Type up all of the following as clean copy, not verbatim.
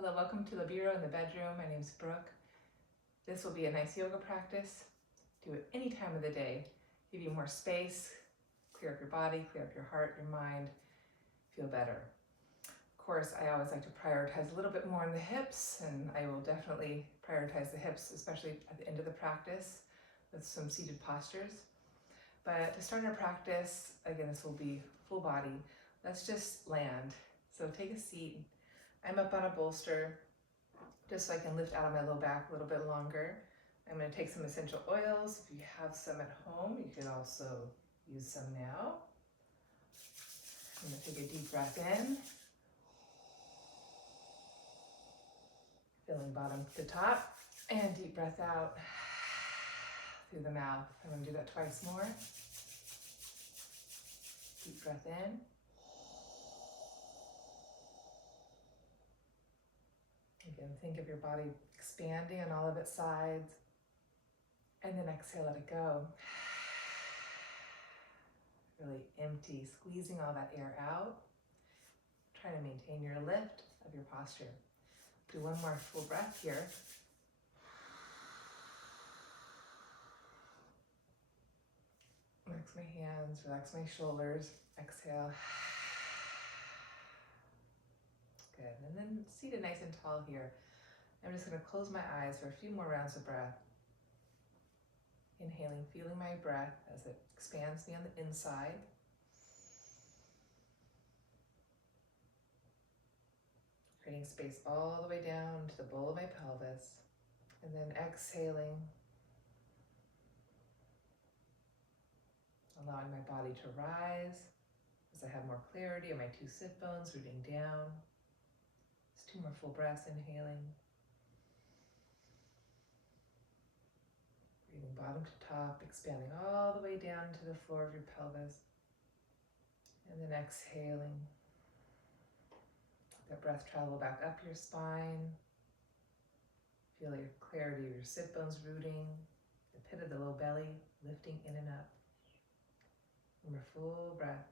Hello, welcome to the Bureau in the bedroom. My name's Brooke. This will be a nice yoga practice. Do it any time of the day. Give you more space, clear up your body, clear up your heart, your mind, feel better. Of course, I always like to prioritize a little bit more on the hips, and I will definitely prioritize the hips, especially at the end of the practice with some seated postures. But to start our practice, again, this will be full body. Let's just land. So take a seat. I'm up on a bolster, just so I can lift out of my low back a little bit longer. I'm going to take some essential oils. If you have some at home, you can also use some now. I'm going to take a deep breath in, feeling bottom to top, and deep breath out through the mouth. I'm going to do that twice more. Deep breath in. Again, think of your body expanding on all of its sides, and then exhale, let it go. Really empty, squeezing all that air out. Try to maintain your lift of your posture. Do one more full breath here. Relax my hands, relax my shoulders. Exhale. Good, and then seated nice and tall here. I'm just going to close my eyes for a few more rounds of breath. Inhaling, feeling my breath as it expands me on the inside. Creating space all the way down to the bowl of my pelvis. And then exhaling, allowing my body to rise as I have more clarity in my two sit bones rooting down. Just two more full breaths, inhaling. Breathing bottom to top, expanding all the way down to the floor of your pelvis. And then exhaling. Let that breath travel back up your spine. Feel your clarity of your sit bones rooting, the pit of the low belly lifting in and up. One more full breath.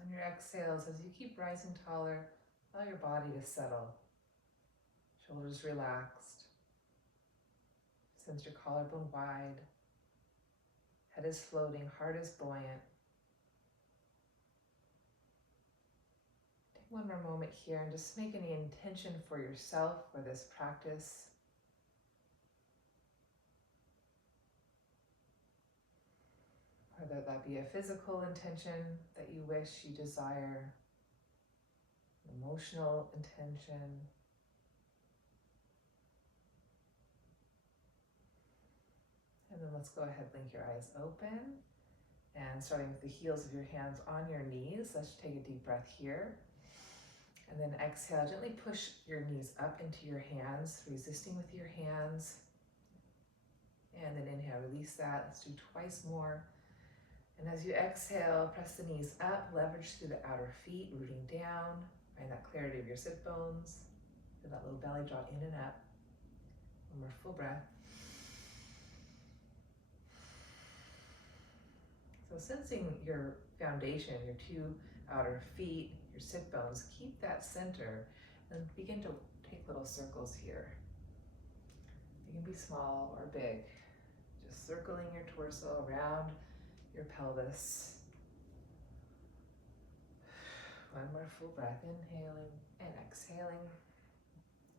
On your exhales, as you keep rising taller, allow your body to settle. Shoulders relaxed. Sense your collarbone wide. Head is floating, heart is buoyant. Take one more moment here and just make any intention for yourself for this practice. Whether that be a physical intention that you wish, you desire, an emotional intention. And then let's go ahead, blink your eyes open. And starting with the heels of your hands on your knees, let's take a deep breath here. And then exhale, gently push your knees up into your hands, resisting with your hands. And then inhale, release that. Let's do twice more. And as you exhale, press the knees up, leverage through the outer feet, rooting down. Find that clarity of your sit bones. Feel that little belly draw in and up. One more full breath. So sensing your foundation, your two outer feet, your sit bones, keep that center and begin to take little circles here. They can be small or big. Just circling your torso around your pelvis. One more full breath, inhaling and exhaling.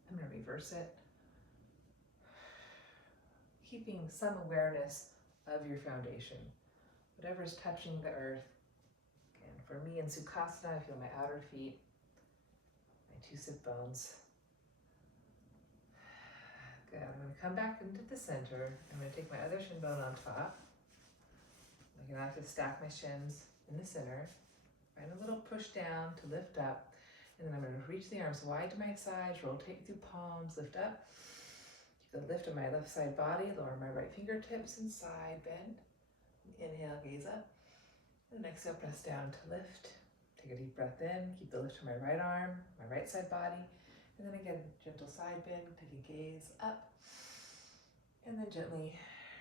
I'm going to reverse it. Keeping some awareness of your foundation. Whatever's touching the earth. Again, for me in Sukhasana, I feel my outer feet, my two sit bones. Good, I'm going to come back into the center. I'm going to take my other shin bone on top. I'm going to have to stack my shins in the center. Find a little push down to lift up. And then I'm going to reach the arms wide to my sides, rotate through palms, lift up. Keep the lift of my left side body, lower my right fingertips and side bend. Inhale, gaze up. And then exhale, press down to lift. Take a deep breath in, keep the lift of my right arm, my right side body. And then again, gentle side bend, take a gaze up. And then gently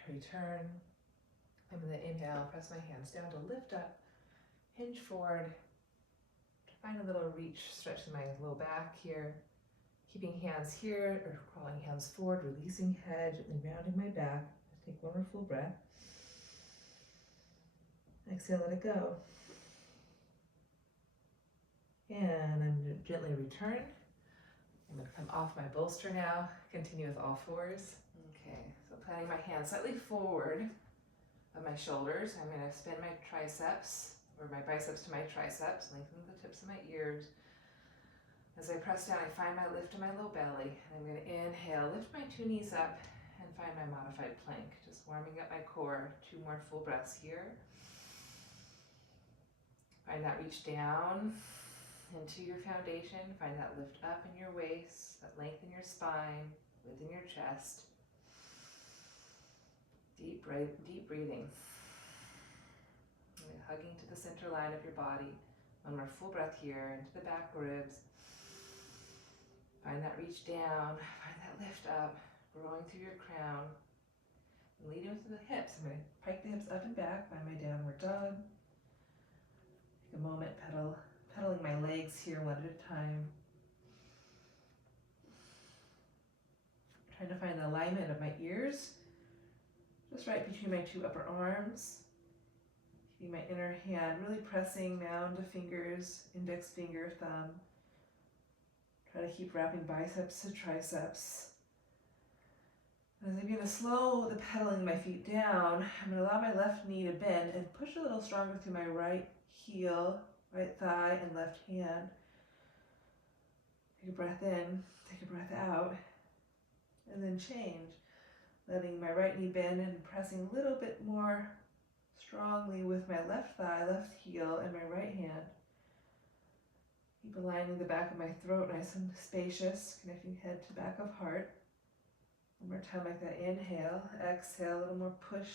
return. I'm going to inhale, press my hands down to lift up, hinge forward, find a little reach, stretch in my low back here, keeping hands here or crawling hands forward, releasing head, gently rounding my back. Take one more full breath. Exhale, let it go. And I'm going to gently return. I'm going to come off my bolster now, continue with all fours. Okay, so planting my hands slightly forward of my shoulders. I'm going to spin my triceps, or my biceps to my triceps, lengthen the tips of my ears. As I press down, I find my lift in my low belly. I'm going to inhale, lift my two knees up, and find my modified plank. Just warming up my core. 2 more full breaths here. Find that reach down into your foundation. Find that lift up in your waist, that length in your spine, within your chest. Deep breathing. And hugging to the center line of your body. 1 more full breath here into the back ribs. Find that reach down, find that lift up, growing through your crown. And leading to the hips. I'm going to pike the hips up and back, find my downward dog. Take a moment, pedaling my legs here one at a time. Trying to find the alignment of my ears, just right between my 2 upper arms. Keeping my inner hand really pressing now into fingers, index finger, thumb. Try to keep wrapping biceps to triceps. As I'm going to slow the pedaling my feet down, I'm going to allow my left knee to bend and push a little stronger through my right heel, right thigh, and left hand. Take a breath in, take a breath out, and then change. Letting my right knee bend and pressing a little bit more strongly with my left thigh, left heel, and my right hand. Keep aligning the back of my throat nice and spacious, connecting head to back of heart. 1 more time like that. Inhale, exhale, a little more push.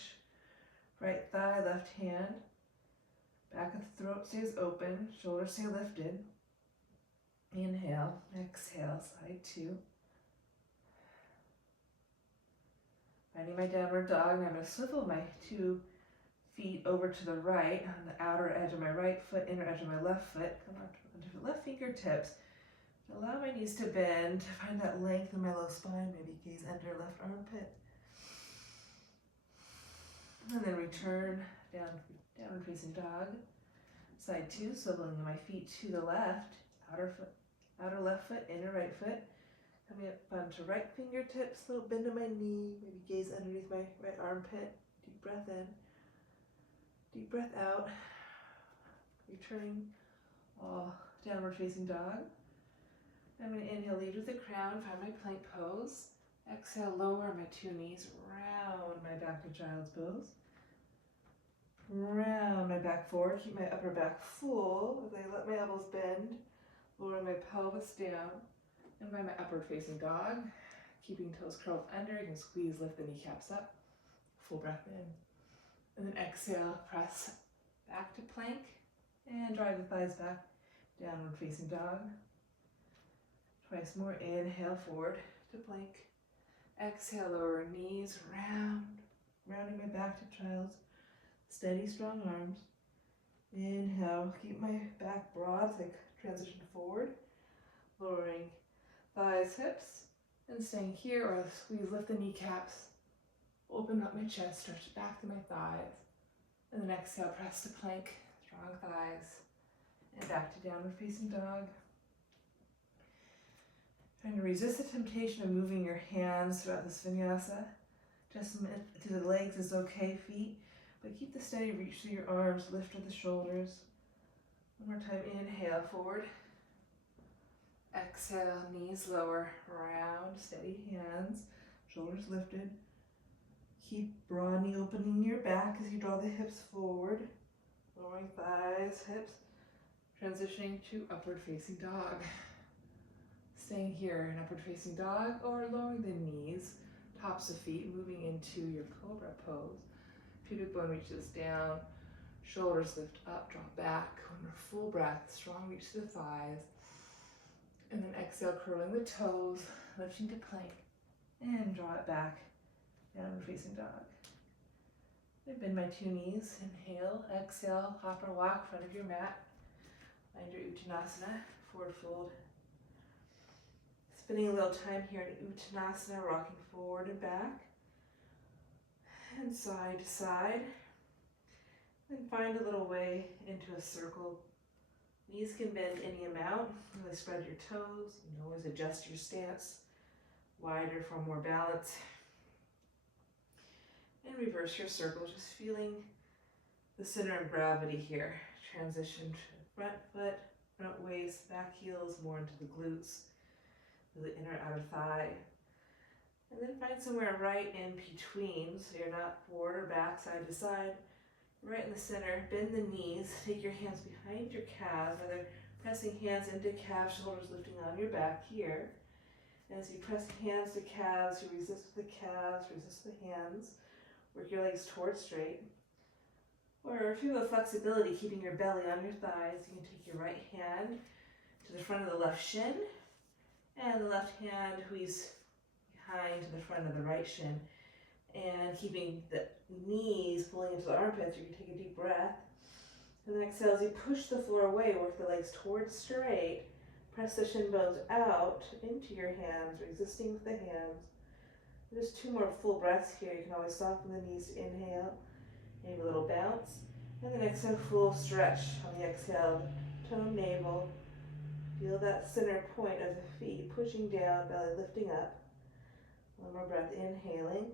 Right thigh, left hand. Back of the throat stays open, shoulders stay lifted. Inhale, exhale, side 2. Finding my downward dog, and I'm going to swivel my 2 feet over to the right, on the outer edge of my right foot, inner edge of my left foot. Come on to the left fingertips. Allow my knees to bend, to find that length in my low spine, maybe gaze under left armpit. And then return, downward facing dog. Side 2, swiveling my feet to the left, outer left foot, inner right foot. Coming up onto right fingertips, little bend of my knee, maybe gaze underneath my right armpit. Deep breath in, deep breath out. Returning all downward facing dog. I'm going to inhale, lead with the crown, find my plank pose. Exhale, lower my 2 knees, round my back to child's pose. Round my back forward, keep my upper back full as I let my elbows bend, lowering my pelvis down, and find my upward facing dog. Keeping toes curled under, you can squeeze, lift the kneecaps up. Full breath in. And then exhale, press back to plank, and drive the thighs back, downward facing dog. Twice more, inhale forward to plank. Exhale, lower knees, rounding my back to child's. Steady, strong arms. Inhale, keep my back broad as I transition forward. Lowering thighs, hips, and staying here, or squeeze, lift the kneecaps. Open up my chest, stretch back to my thighs. And then exhale, press to plank, strong thighs. And back to downward facing dog. Trying to resist the temptation of moving your hands throughout this vinyasa. Adjustment to the legs is okay, feet, but keep the steady reach through your arms, lift to the shoulders. 1 more time, inhale, forward. Exhale, knees lower, round, steady hands, shoulders lifted. Keep broadening, opening your back as you draw the hips forward, lowering thighs, hips, transitioning to upward facing dog. Staying here in upward facing dog, or lowering the knees, tops of feet, moving into your cobra pose. Pubic bone reaches down, shoulders lift up, draw back. 1 more full breath, strong reach to the thighs. And then exhale, curling the toes, lifting to plank, and draw it back, downward facing dog. Then bend my two knees, inhale, exhale, hop or walk in front of your mat. Find your Uttanasana, forward fold. Spending a little time here in Uttanasana, rocking forward and back, and side to side. Then find a little way into a circle. Knees can bend any amount. Really spread your toes. You can always adjust your stance wider for more balance. And reverse your circle, just feeling the center of gravity here. Transition to front foot, front waist, back heels, more into the glutes, the inner outer thigh. And then find somewhere right in between, so you're not forward or back, side to side. Right in the center, bend the knees, take your hands behind your calves, either pressing hands into calves, shoulders lifting on your back here. And as you press hands to calves, you resist the calves, resist the hands. Work your legs towards straight. Or if you have the flexibility, keeping your belly on your thighs, you can take your right hand to the front of the left shin, and the left hand squeeze behind to the front of the right shin. And keeping the knees pulling into the armpits, you can take a deep breath. And then exhale as you push the floor away, work the legs towards straight. Press the shin bones out into your hands, resisting with the hands. Just two more full breaths here. You can always soften the knees to inhale, maybe a little bounce. And then exhale, full stretch on the exhale. Tone navel. Feel that center point of the feet pushing down, belly lifting up. One more breath, inhaling.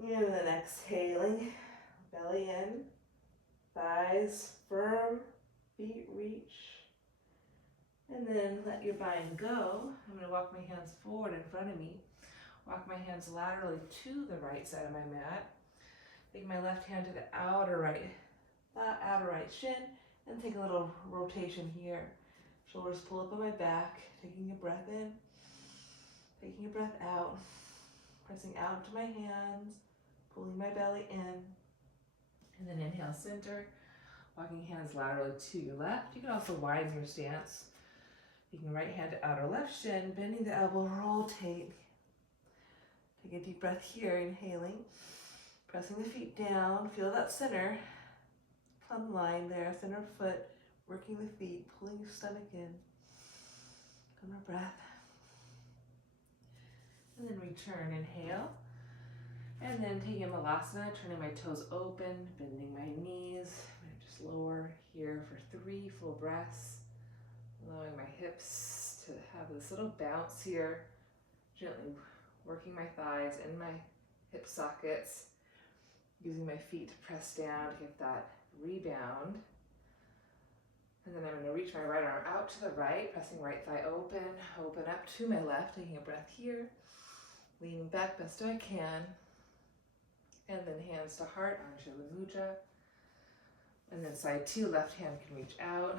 And then exhaling, belly in, thighs firm, feet reach. And then let your bind go. I'm going to walk my hands forward in front of me. Walk my hands laterally to the right side of my mat. Take my left hand to the outer right shin, and take a little rotation here. Shoulders pull up on my back, taking a breath in, taking a breath out, pressing out to my hands, pulling my belly in, and then inhale, center, walking hands laterally to your left. You can also widen your stance. Taking right hand to outer left shin, bending the elbow, rotate. Take a deep breath here, inhaling, pressing the feet down, feel that center, plumb line there, center of foot, working the feet, pulling your stomach in. One more breath. And then return, inhale. And then taking Malasana, turning my toes open, bending my knees. I'm going to just lower here for 3 full breaths. Allowing my hips to have this little bounce here. Gently working my thighs and my hip sockets. Using my feet to press down to get that rebound. And then I'm going to reach my right arm out to the right, pressing right thigh open, open up to my left, taking a breath here. Leaning back best I can. And then hands to heart, Anjali Mudra. And then side 2, left hand can reach out.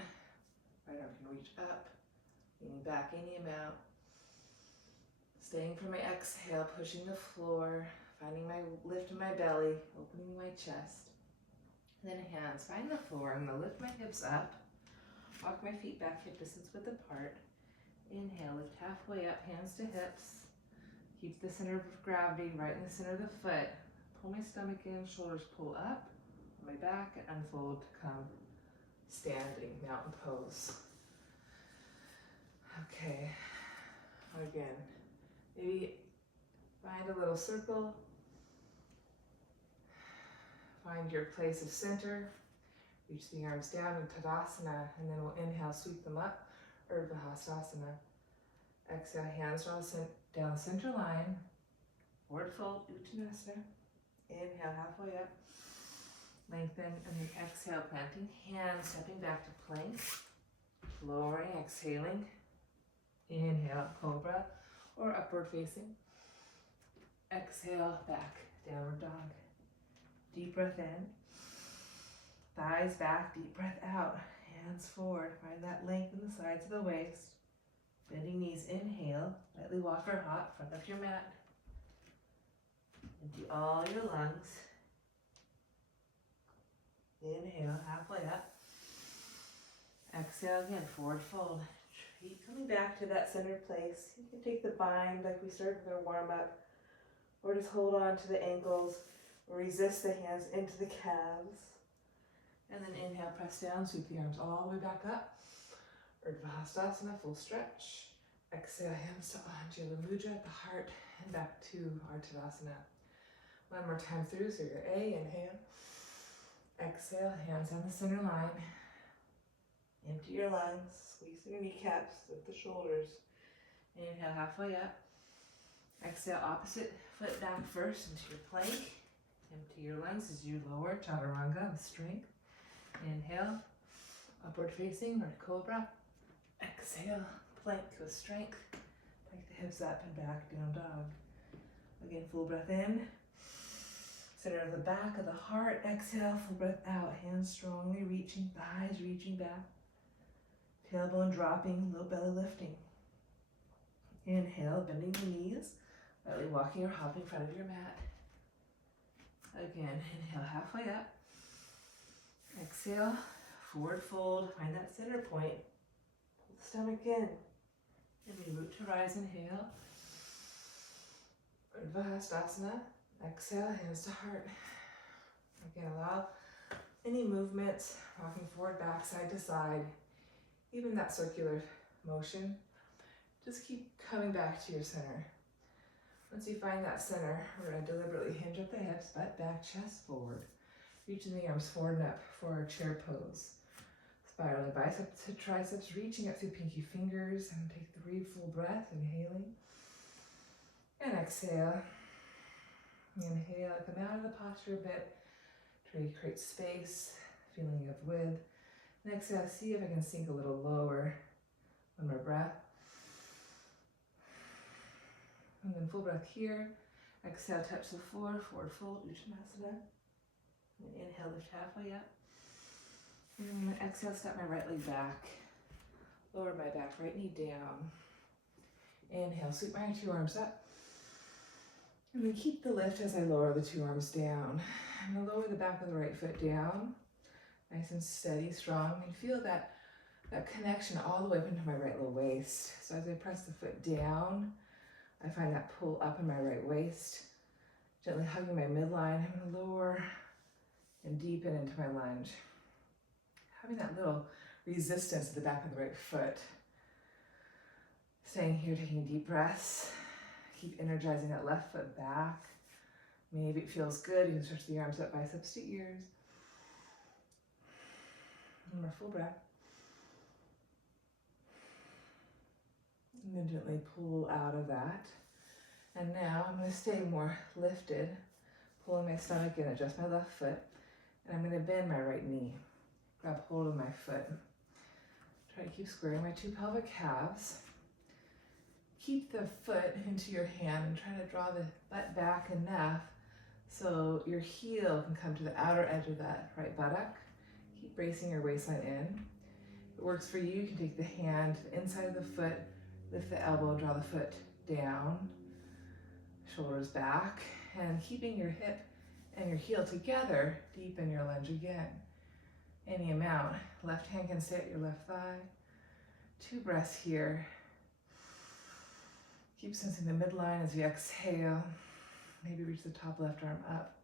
Right arm can reach up. Leaning back any amount. Staying for my exhale, pushing the floor. Finding my lift in my belly, opening my chest. And then hands find the floor. I'm going to lift my hips up. Walk my feet back hip distance width apart. Inhale, lift halfway up, hands to hips. Keep the center of gravity right in the center of the foot. Pull my stomach in, shoulders pull up, my back, and unfold to come standing, mountain pose. Okay, again, maybe find a little circle. Find your place of center. Reach the arms down in Tadasana, and then we'll inhale, sweep them up, Urdhva Hastasana. Exhale, hands down the center line. Forward fold, Uttanasana. Inhale, halfway up. Lengthen, and then exhale, planting hands, stepping back to plank. Lowering, exhaling. Inhale, cobra, or upward facing. Exhale, back, downward dog. Deep breath in. Thighs back, deep breath out. Hands forward. Find that length in the sides of the waist. Bending knees, inhale. Lightly walk or hop, front of your mat. Empty all your lungs. Inhale, halfway up. Exhale again, forward fold. Feet coming back to that center place. You can take the bind like we started with our warm up, or just hold on to the ankles. Resist the hands into the calves. And then inhale, press down, sweep the arms all the way back up. Urdhva, full stretch. Exhale, hands to Anjali Mudra at the heart and back to our Tadasana. One more time through, so your A, inhale. Exhale, hands on the center line. Empty your lungs, squeeze your kneecaps, lift the shoulders. Inhale, halfway up. Exhale, opposite foot back first into your plank. Empty your lungs as you lower, chaturanga with strength. Inhale, upward facing or cobra. Exhale, plank with strength. Take the hips up and back, down dog. Again, full breath in. Center of the back of the heart. Exhale, full breath out. Hands strongly reaching, thighs reaching back. Tailbone dropping, low belly lifting. Inhale, bending the knees, lightly walking or hopping in front of your mat. Again, inhale, halfway up. Exhale, forward fold, find that center point. Pull the stomach in. And we root to rise, inhale. Urdhva. Exhale, hands to heart. Again, allow any movements, rocking forward, back, side to side, even that circular motion. Just keep coming back to your center. Once you find that center, we're going to deliberately hinge up the hips, butt back, chest forward. Reaching the arms forward and up for our chair pose. Spiraling biceps to triceps, reaching up through pinky fingers, and take 3 full breaths, inhaling. And exhale. Inhale, come out of the posture a bit. Try to create space, feeling of width. And exhale, see if I can sink a little lower. One more breath. And then full breath here. Exhale, touch the floor, forward fold, Uttanasana. And inhale, lift halfway up. And exhale, step my right leg back. Lower my back, right knee down. Inhale, sweep my 2 arms up. And then keep the lift as I lower the 2 arms down. I'm going to lower the back of the right foot down. Nice and steady, strong. And feel that connection all the way up into my right low waist. So as I press the foot down, I find that pull up in my right waist. Gently hugging my midline. I'm going to lower and deepen into my lunge. Having that little resistance at the back of the right foot. Staying here, taking deep breaths. Keep energizing that left foot back. Maybe it feels good. You can stretch the arms up, biceps to ears. One more full breath. And then gently pull out of that. And now I'm going to stay more lifted, pulling my stomach in, adjust my left foot. And I'm going to bend my right knee. Grab hold of my foot. Try to keep squaring my 2 pelvic calves. Keep the foot into your hand and try to draw the butt back enough so your heel can come to the outer edge of that right buttock. Keep bracing your waistline in. If it works for you, you can take the hand inside of the foot, lift the elbow, draw the foot down, shoulders back, and keeping your hip and your heel together, deepen your lunge again. Any amount. Left hand can stay at your left thigh. 2 breaths here. Keep sensing the midline as you exhale. Maybe reach the top left arm up.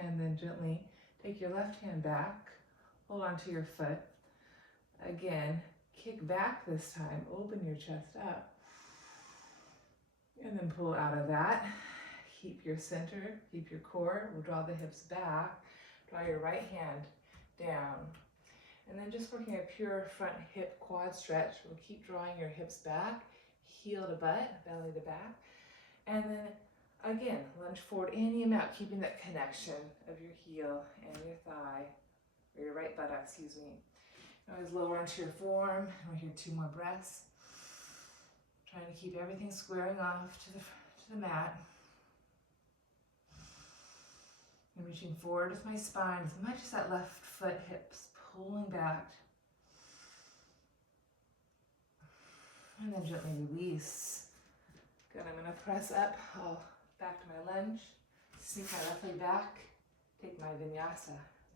And then gently take your left hand back. Hold onto your foot. Again, kick back this time. Open your chest up. And then pull out of that. Keep your center, keep your core. We'll draw the hips back. Draw your right hand down. And then just working a pure front hip quad stretch. We'll keep drawing your hips back, heel to butt, belly to back. And then again, lunge forward any amount, keeping that connection of your heel and your thigh, or your right buttock, excuse me. Always lower onto your forearm. And we're here 2 more breaths. Trying to keep everything squaring off to the mat. And reaching forward with my spine as much as that left foot hips pulling back. And then gently release. Good, I'm going to press up, back to my lunge. Sink my left leg back. Take my vinyasa,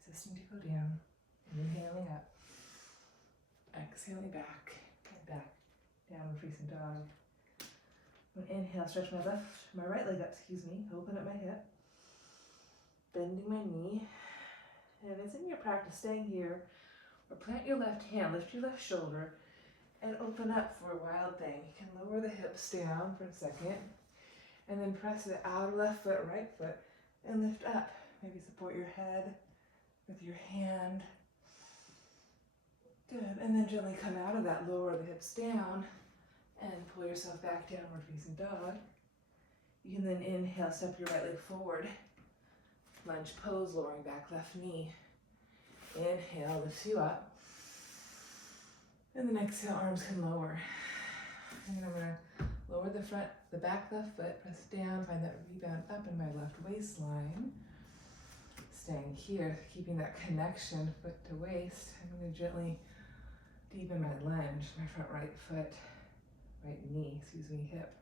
resisting to go down. Inhaling up. Exhaling back. And back. Downward facing dog. I'm gonna inhale, stretch my right leg up, open up my hip, bending my knee. And it's in your practice staying here, or plant your left hand, lift your left shoulder, and open up for a wild thing. You can lower the hips down for a second, and then press the outer left foot, right foot, and lift up. Maybe support your head with your hand. Good, and then gently come out of that, lower the hips down, and pull yourself back, downward facing dog. You can then inhale, step your right leg forward, lunge pose, lowering back left knee. Inhale, lifts you up. And then exhale, arms can lower. And I'm gonna lower the back left foot, press down, find that rebound up in my left waistline. Staying here, keeping that connection foot to waist. I'm gonna gently deepen my lunge, my front right foot, hip.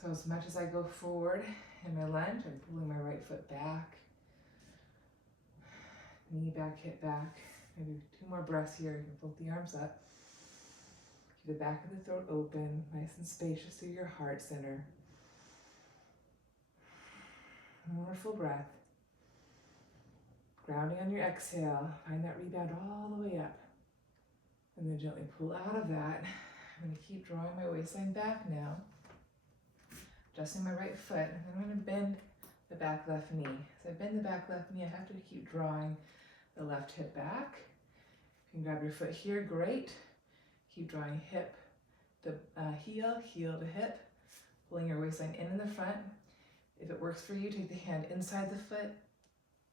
So as much as I go forward in my lunge, I'm pulling my right foot back, knee back, hip back. Maybe 2 more breaths here. You can float the arms up. Keep the back of the throat open, nice and spacious through your heart center. One more full breath. Grounding on your exhale, find that rebound all the way up. And then gently pull out of that. I'm going to keep drawing my waistline back now. Adjusting my right foot, and then I'm going to bend the back left knee. As I bend the back left knee, I have to keep drawing the left hip back. You can grab your foot here, great. Keep drawing hip to heel, heel to hip, pulling your waistline in the front. If it works for you, take the hand inside the foot,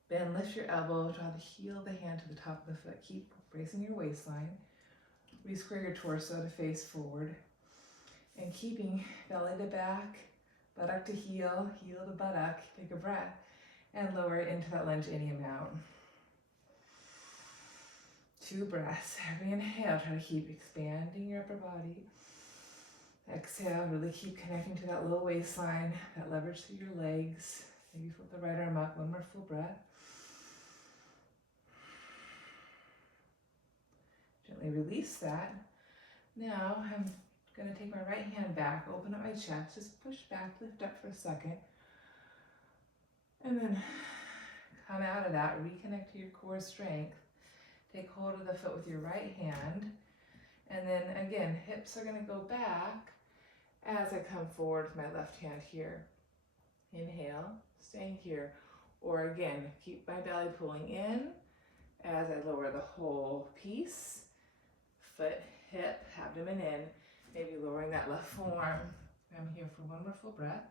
bend, lift your elbow, draw the heel of the hand to the top of the foot. Keep bracing your waistline. Re-square your torso to face forward. And keeping belly to back, buttock to heel, heel to buttock. Take a breath and lower it into that lunge any amount. 2 breaths. Every inhale, try to keep expanding your upper body. Exhale, really keep connecting to that low waistline, that leverage through your legs. Maybe flip the right arm up. 1 more full breath. Gently release that. Now I'm going to take my right hand back, open up my chest, just push back, lift up for a second. And then come out of that, reconnect to your core strength. Take hold of the foot with your right hand. And then again, hips are going to go back as I come forward with my left hand here. Inhale, staying here. Or again, keep my belly pulling in as I lower the whole piece. Foot, hip, abdomen in. Maybe lowering that left forearm. I'm here for 1 more full breath.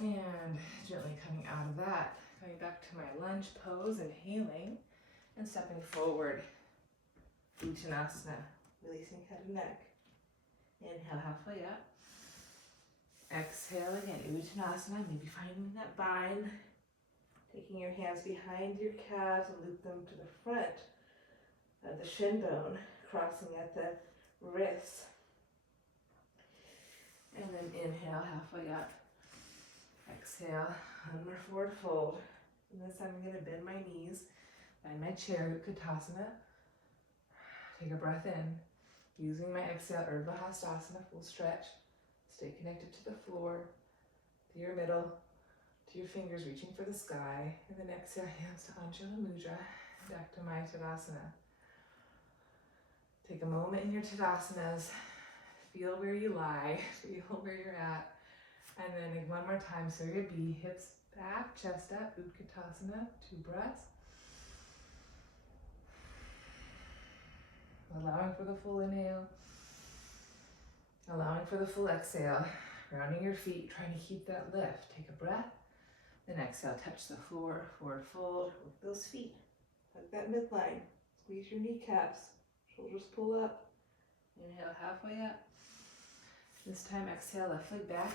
And gently coming out of that, coming back to my lunge pose, inhaling and stepping forward. Uttanasana, releasing head and neck. Inhale halfway up. Exhale again, Uttanasana, maybe finding that bind. Taking your hands behind your calves and loop them to the front of the shin bone, crossing at the wrists. And then inhale halfway up. Exhale, 1 more forward fold. And this time I'm going to bend my knees, find my chair, Utkatasana. Take a breath in. Using my exhale, Urdhva Hastasana, full stretch. Stay connected to the floor, to your middle, to your fingers reaching for the sky. And then exhale, hands to Anjali Mudra, back to my Tadasana. Take a moment in your Tadasanas. Feel where you lie, feel where you're at. And then 1 more time, Surya B, hips back, chest up, Utkatasana, 2 breaths. Allowing for the full inhale, allowing for the full exhale. Grounding your feet, trying to keep that lift. Take a breath, then exhale, touch the floor, forward fold, with those feet. Hug that midline, squeeze your kneecaps, shoulders pull up. Inhale halfway up. This time exhale, left leg back,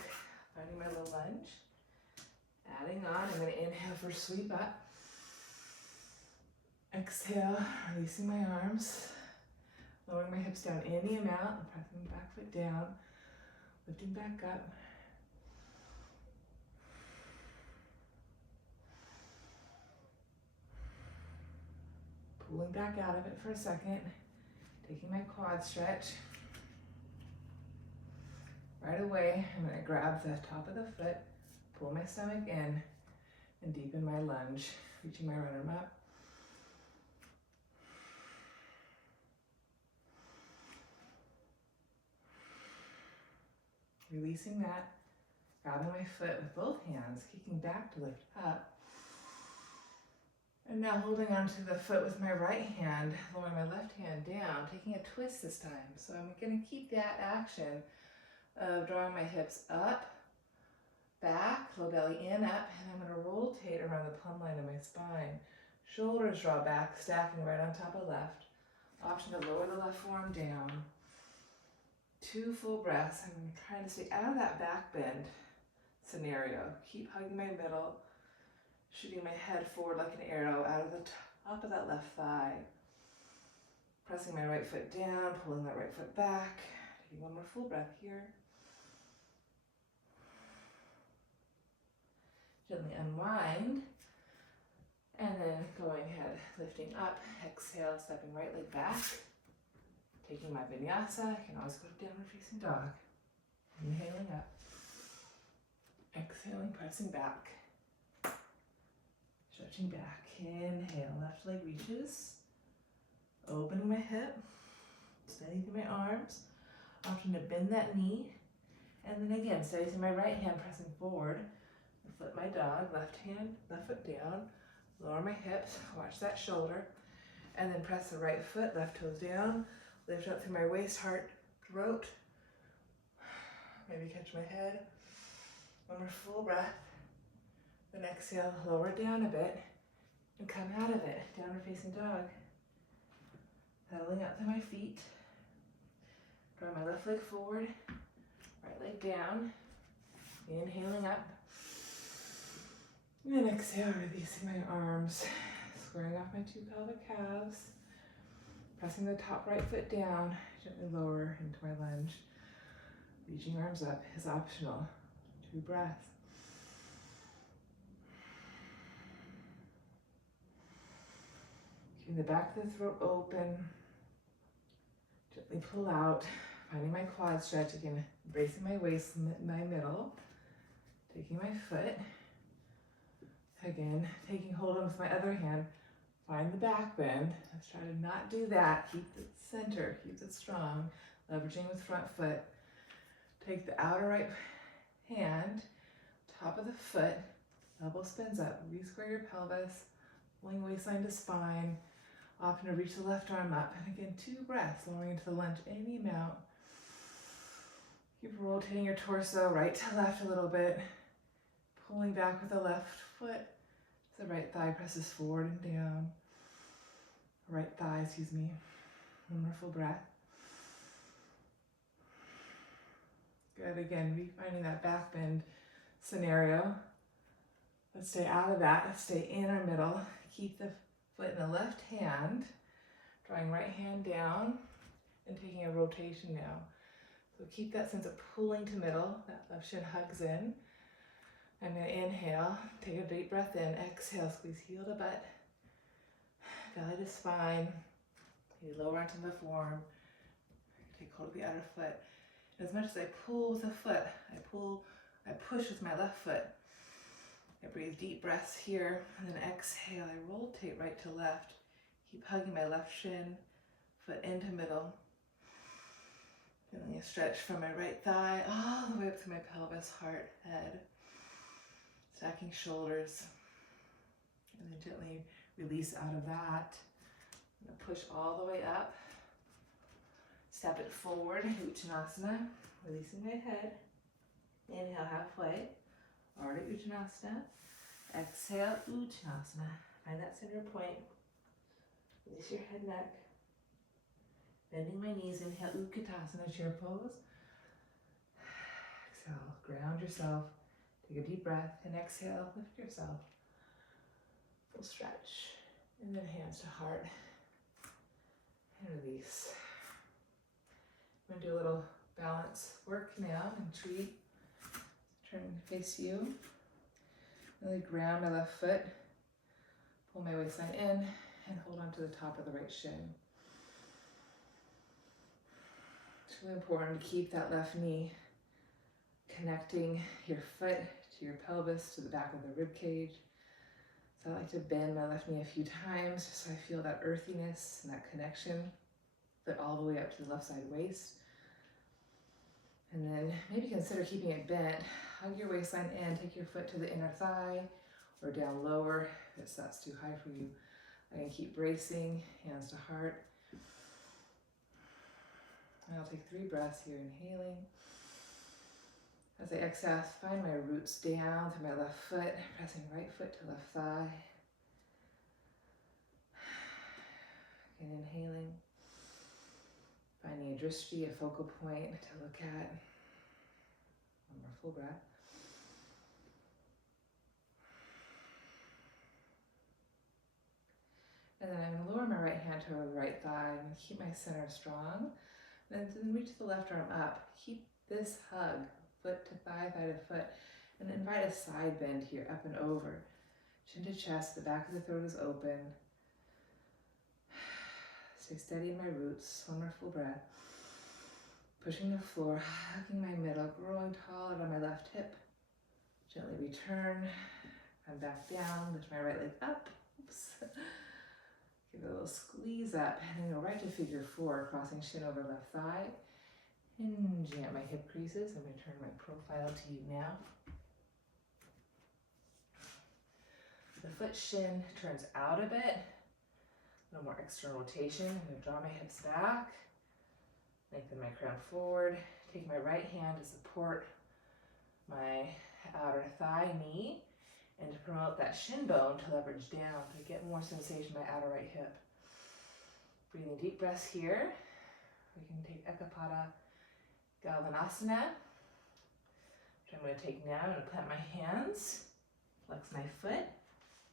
finding my low lunge. Adding on, I'm going to inhale for sweep up. Exhale, releasing my arms. Lowering my hips down any amount, pressing the back foot down, lifting back up. pulling back out of it for a second, taking my quad stretch. Right away, I'm going to grab the top of the foot, pull my stomach in, and deepen my lunge, reaching my right arm up. Releasing that, grabbing my foot with both hands, kicking back to lift up. And now holding onto the foot with my right hand, lowering my left hand down, taking a twist this time. So I'm going to keep that action of drawing my hips up, back, low belly in, up, and I'm going to rotate around the plumb line of my spine. Shoulders draw back, stacking right on top of left. Option to lower the left forearm down. 2 full breaths. I'm trying to stay out of that back bend scenario. Keep hugging my middle, shooting my head forward like an arrow out of the top of that left thigh. Pressing my right foot down, pulling that right foot back. Taking one more full breath here. Gently unwind. And then going ahead, lifting up, exhale, stepping right leg back. Taking my vinyasa, I can always go to downward facing dog. Inhaling up. Exhaling, pressing back. Stretching back. Inhale, left leg reaches. Opening my hip. Steady through my arms. Option to bend that knee. And then again, steady through my right hand, pressing forward. Flip my dog, left hand, left foot down. Lower my hips, watch that shoulder. And then press the right foot, left toes down. Lift up through my waist, heart, throat. Maybe catch my head. One more full breath. Then exhale, lower it down a bit. And come out of it, downward facing dog. Pedaling out through my feet. Draw my left leg forward, right leg down. Inhaling up. And then exhale, releasing my arms. Squaring off my 2 pelvic calves. Pressing the top right foot down, gently lower into my lunge. Reaching arms up is optional. 2 breaths. Keeping the back of the throat open. Gently pull out, finding my quad stretch. Again, bracing my waist, my middle. Taking my foot. Again, taking hold on with my other hand. Find the back bend. Let's try to not do that. Keep it center, keep it strong. Leveraging with front foot. Take the outer right hand, top of the foot, elbow spins up. Re-square your pelvis, pulling waistline to spine. Option to reach the left arm up. And again, 2 breaths, lowering into the lunge any amount. Keep rotating your torso right to left a little bit. Pulling back with the left foot. The right thigh presses forward and down. Right thigh, excuse me. One more full breath. Good, again, refinding that back bend scenario. Let's stay out of that, let's stay in our middle. Keep the foot in the left hand, drawing right hand down and taking a rotation now. So keep that sense of pulling to middle, that left shin hugs in. I'm going to inhale, take a deep breath in, exhale, squeeze heel to butt, belly to spine, maybe lower onto the forearm, take hold of the outer foot. As much as I pull with the foot, I push with my left foot. I breathe deep breaths here, and then exhale, I rotate right to left. Keep hugging my left shin, foot into middle. Feeling a stretch from my right thigh all the way up to my pelvis, heart, head. Stacking shoulders, and then gently release out of that. I'm going to push all the way up. Step it forward, Uttanasana, releasing my head. Inhale halfway, Ardha Uttanasana. Exhale, Uttanasana. Find that center point. Release your head, neck. Bending my knees, inhale, Utkatasana, chair pose. Exhale, ground yourself. Take a deep breath and exhale, lift yourself. Full stretch. And then hands to heart. And release. I'm going to do a little balance work now and tree. Turn to face you. Really ground my left foot. Pull my waistline in and hold on to the top of the right shin. It's really important to keep that left knee connecting your foot to your pelvis, to the back of the rib cage. So I like to bend my left knee a few times just so I feel that earthiness and that connection, foot all the way up to the left side waist. And then maybe consider keeping it bent. Hug your waistline in, take your foot to the inner thigh or down lower if that's too high for you. Again, keep bracing, hands to heart. And I'll take 3 breaths here, inhaling. As I exhale, find my roots down through my left foot, pressing right foot to left thigh. And inhaling, finding a drishti, a focal point to look at. One more full breath. And then I'm going to lower my right hand to the right thigh. I'm going to keep my center strong. And then reach the left arm up. Keep this hug, foot to thigh, thigh to foot. And invite a side bend here, up and over. Chin to chest, the back of the throat is open. Stay steady in my roots. One more full breath. Pushing the floor, hugging my middle, growing taller on my left hip. Gently return. Come back down, lift my right leg up. Oops. Give it a little squeeze up, and then go right to figure 4, crossing shin over left thigh. Hinging at my hip creases. I'm going to turn my profile to you now. The foot shin turns out a bit. A little more external rotation. I'm going to draw my hips back. Lengthen my crown forward. Take my right hand to support my outer thigh knee. And to promote that shin bone to leverage down to get more sensation in my outer right hip. Breathing deep breaths here. We can take Ekapada Galvanasana, which I'm going to take now. I'm going to plant my hands, flex my foot,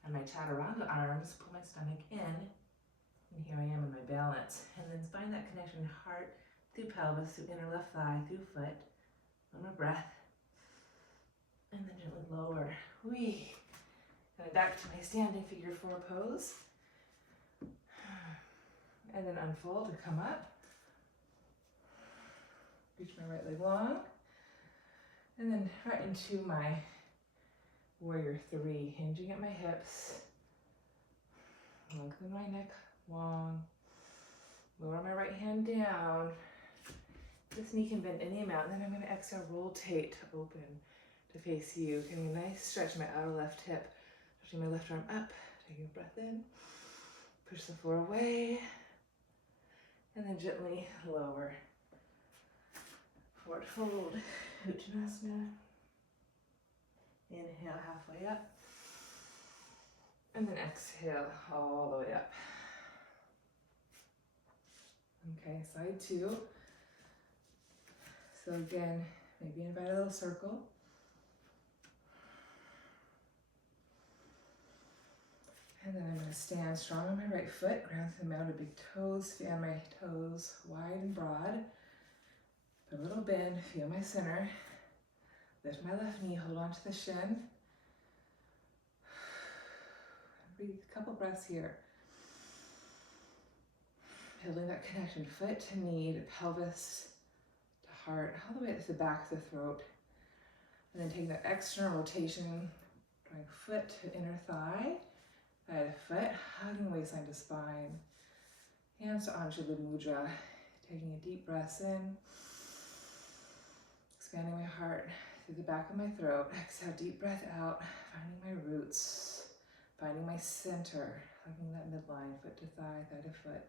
and my chaturanga arms, pull my stomach in, and here I am in my balance. And then find that connection heart through pelvis, through inner left thigh, through foot. One more breath. And then gently lower. Whee. Coming back to my standing figure 4 pose. And then unfold to come up. Reach my right leg long. And then right into my warrior 3, hinging at my hips. Lengthen my neck long. Lower my right hand down. This knee can bend any amount. And then I'm going to exhale, rotate to open. To face you, getting a nice stretch in my outer left hip, stretching my left arm up, taking a breath in, push the floor away, and then gently lower. Forward fold, Uttanasana. Inhale halfway up, and then exhale all the way up. Okay, side 2. So again, maybe invite a little circle. And then I'm going to stand strong on my right foot, ground through the mound of big toes, fan my toes wide and broad. Put a little bend, feel my center. Lift my left knee, hold on to the shin. Breathe a couple breaths here. Building that connection, foot to knee, to pelvis, to heart, all the way to the back of the throat. And then taking that external rotation, drawing foot to inner thigh. Thigh to foot, hugging waistline to spine. Hands to Anjali Mudra. Taking a deep breath in. Expanding my heart through the back of my throat. Exhale, deep breath out. Finding my roots. Finding my center. Hugging that midline, foot to thigh, thigh to foot.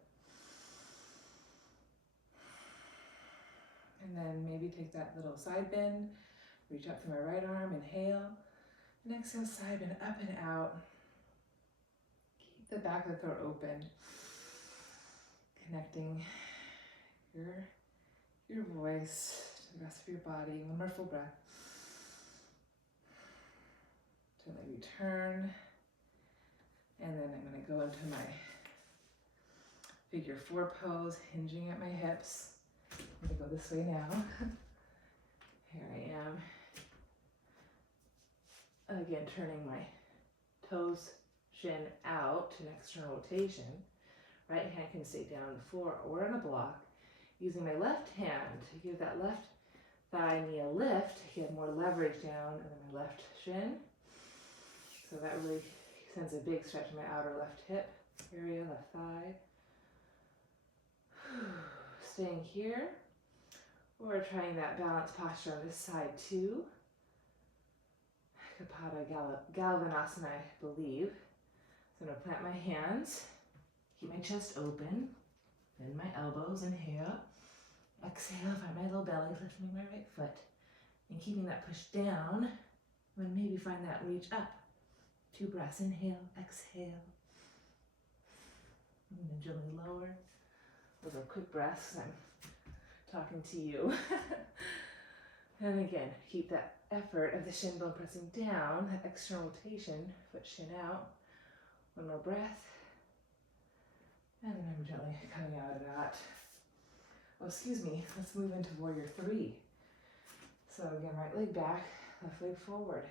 And then maybe take that little side bend. Reach up through my right arm, inhale. And exhale, side bend up and out. The back of the throat open, connecting your voice to the rest of your body. One more full breath. Gently return, and then I'm going to go into my figure 4 pose, hinging at my hips. I'm going to go this way now. Here I am. Again, turning my toes shin out to an external rotation. Right hand can stay down on the floor or on a block. Using my left hand to give that left thigh knee a lift, get more leverage down in my left shin. So that really sends a big stretch in my outer left hip area, left thigh. Staying here. Or trying that balanced posture on this side too. Kapada Galvanasana, I believe. So I'm going to plant my hands, keep my chest open, bend my elbows, inhale. Exhale, find my low belly, lifting my right foot. And keeping that push down, and maybe find that reach up. 2 breaths, inhale, exhale. And then gently lower. Those are quick breaths, I'm talking to you. And again, keep that effort of the shin bone pressing down, that external rotation, foot shin out. 1 more breath. And then I'm gently coming out of that. Oh, excuse me, let's move into warrior 3. So again, right leg back, left leg forward.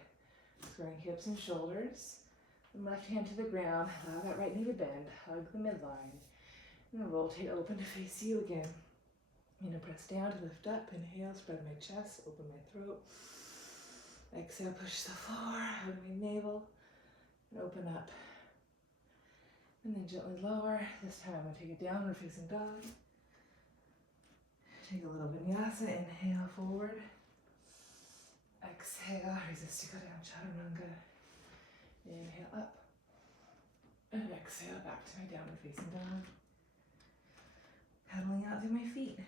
Squaring hips and shoulders. And left hand to the ground, allow that right knee to bend, hug the midline. And rotate open to face you again. Press down to lift up, inhale, spread my chest, open my throat. Exhale, push the floor, hug my navel, and open up. And then gently lower. This time I'm going to take a downward facing dog. Take a little vinyasa, inhale forward. Exhale, resist to go down, chaturanga. Inhale up. And exhale back to my downward facing dog. Pedaling out through my feet.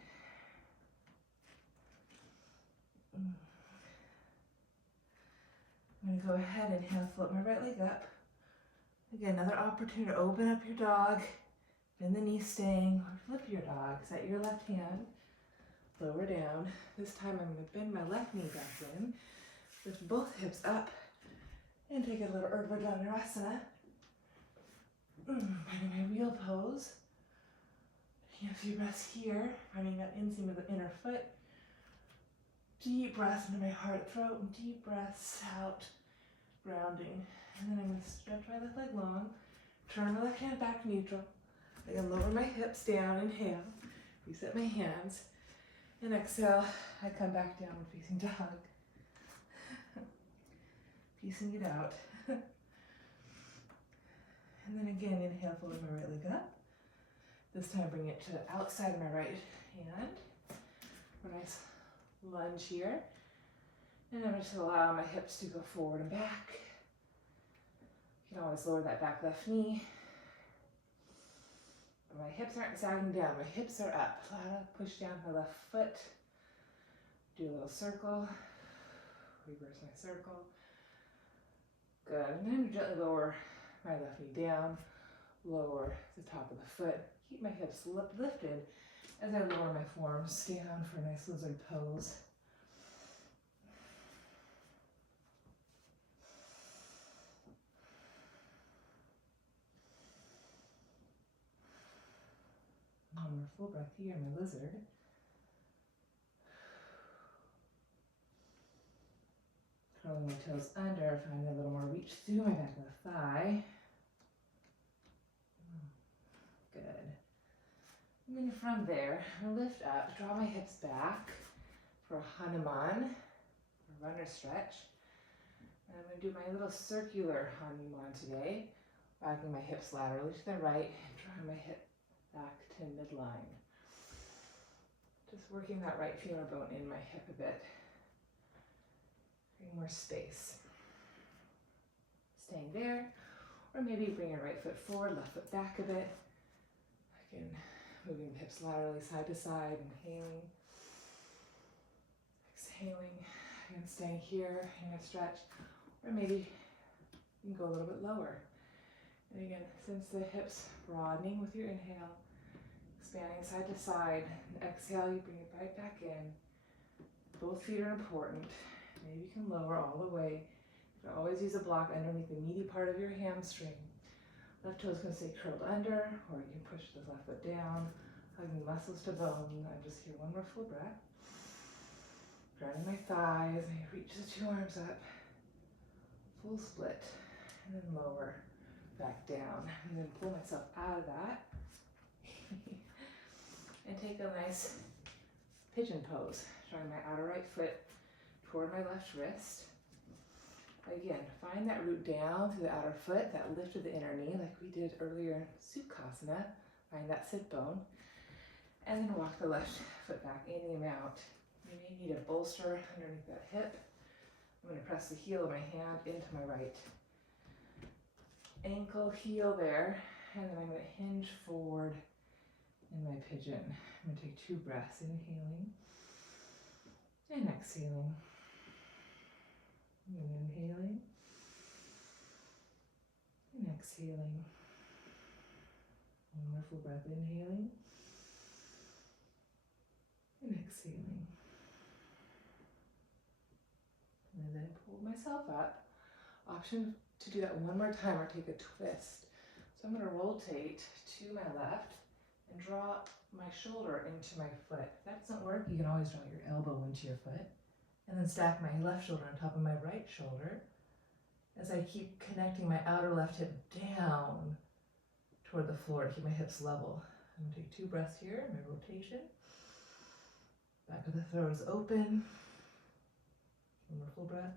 I'm going to go ahead and inhale, float my right leg up. Again, another opportunity to open up your dog. Bend the knee staying, or flip your dog. Set your left hand. Lower down. This time I'm going to bend my left knee back in. Lift both hips up. And take a little Urdhva Dhanurasana. Finding my wheel pose. Taking a few breaths here. Finding that inseam of the inner foot. Deep breaths into my heart, throat, and deep breaths out. Grounding. And then I'm going to stretch my left leg long. Turn my left hand back neutral. Again, lower my hips down. Inhale. Reset my hands. And exhale, I come back downward facing dog. Piecing it out. And then again, inhale, fold my right leg up. This time bring it to the outside of my right hand. A nice lunge here. And I'm just allow my hips to go forward and back. You can always lower that back left knee. My hips aren't sagging down, my hips are up. Push down my left foot. Do a little circle. Reverse my circle. Good. And then gently lower my left knee down. Lower the top of the foot. Keep my hips lifted as I lower my forearms down for a nice lizard pose. One more full breath here, my lizard. Curling my toes under, find a little more reach through my back left thigh. Good. And then from there, I lift up, draw my hips back for Hanuman, a runner stretch. And I'm going to do my little circular Hanuman today, rocking my hips laterally to the right and drawing my hip back to midline. Just working that right femur bone in my hip a bit. Creating more space. Staying there, or maybe bring your right foot forward, left foot back a bit. Again, moving the hips laterally side to side, inhaling. Exhaling, again staying here in a stretch, or maybe you can go a little bit lower. And again, sense the hips broadening with your inhale, expanding side to side. And exhale, you bring it right back in. Both feet are important. Maybe you can lower all the way. You can always use a block underneath the meaty part of your hamstring. Left toe is going to stay curled under, or you can push the left foot down, hugging muscles to bone. I'm just here, one more full breath. Grounding my thighs, maybe reach the 2 arms up. Full split, and then lower. back down, and then pull myself out of that and take a nice pigeon pose, drawing my outer right foot toward my left wrist. Again, find that root down through the outer foot, that lift of the inner knee like we did earlier in Sukhasana. Find that sit bone. And then walk the left foot back any amount. You may need a bolster underneath that hip. I'm going to press the heel of my hand into my right ankle heel there. And then I'm going to hinge forward in my pigeon. I'm going to take 2 breaths, inhaling and exhaling. And inhaling and exhaling. One more full breath, inhaling and exhaling. And then pull myself up. Option to do that one more time or take a twist. So I'm going to rotate to my left and draw my shoulder into my foot. If that doesn't work, you can always draw your elbow into your foot. And then stack my left shoulder on top of my right shoulder as I keep connecting my outer left hip down toward the floor to keep my hips level. I'm going to take 2 breaths here, my rotation. Back of the throat is open. One more full breath.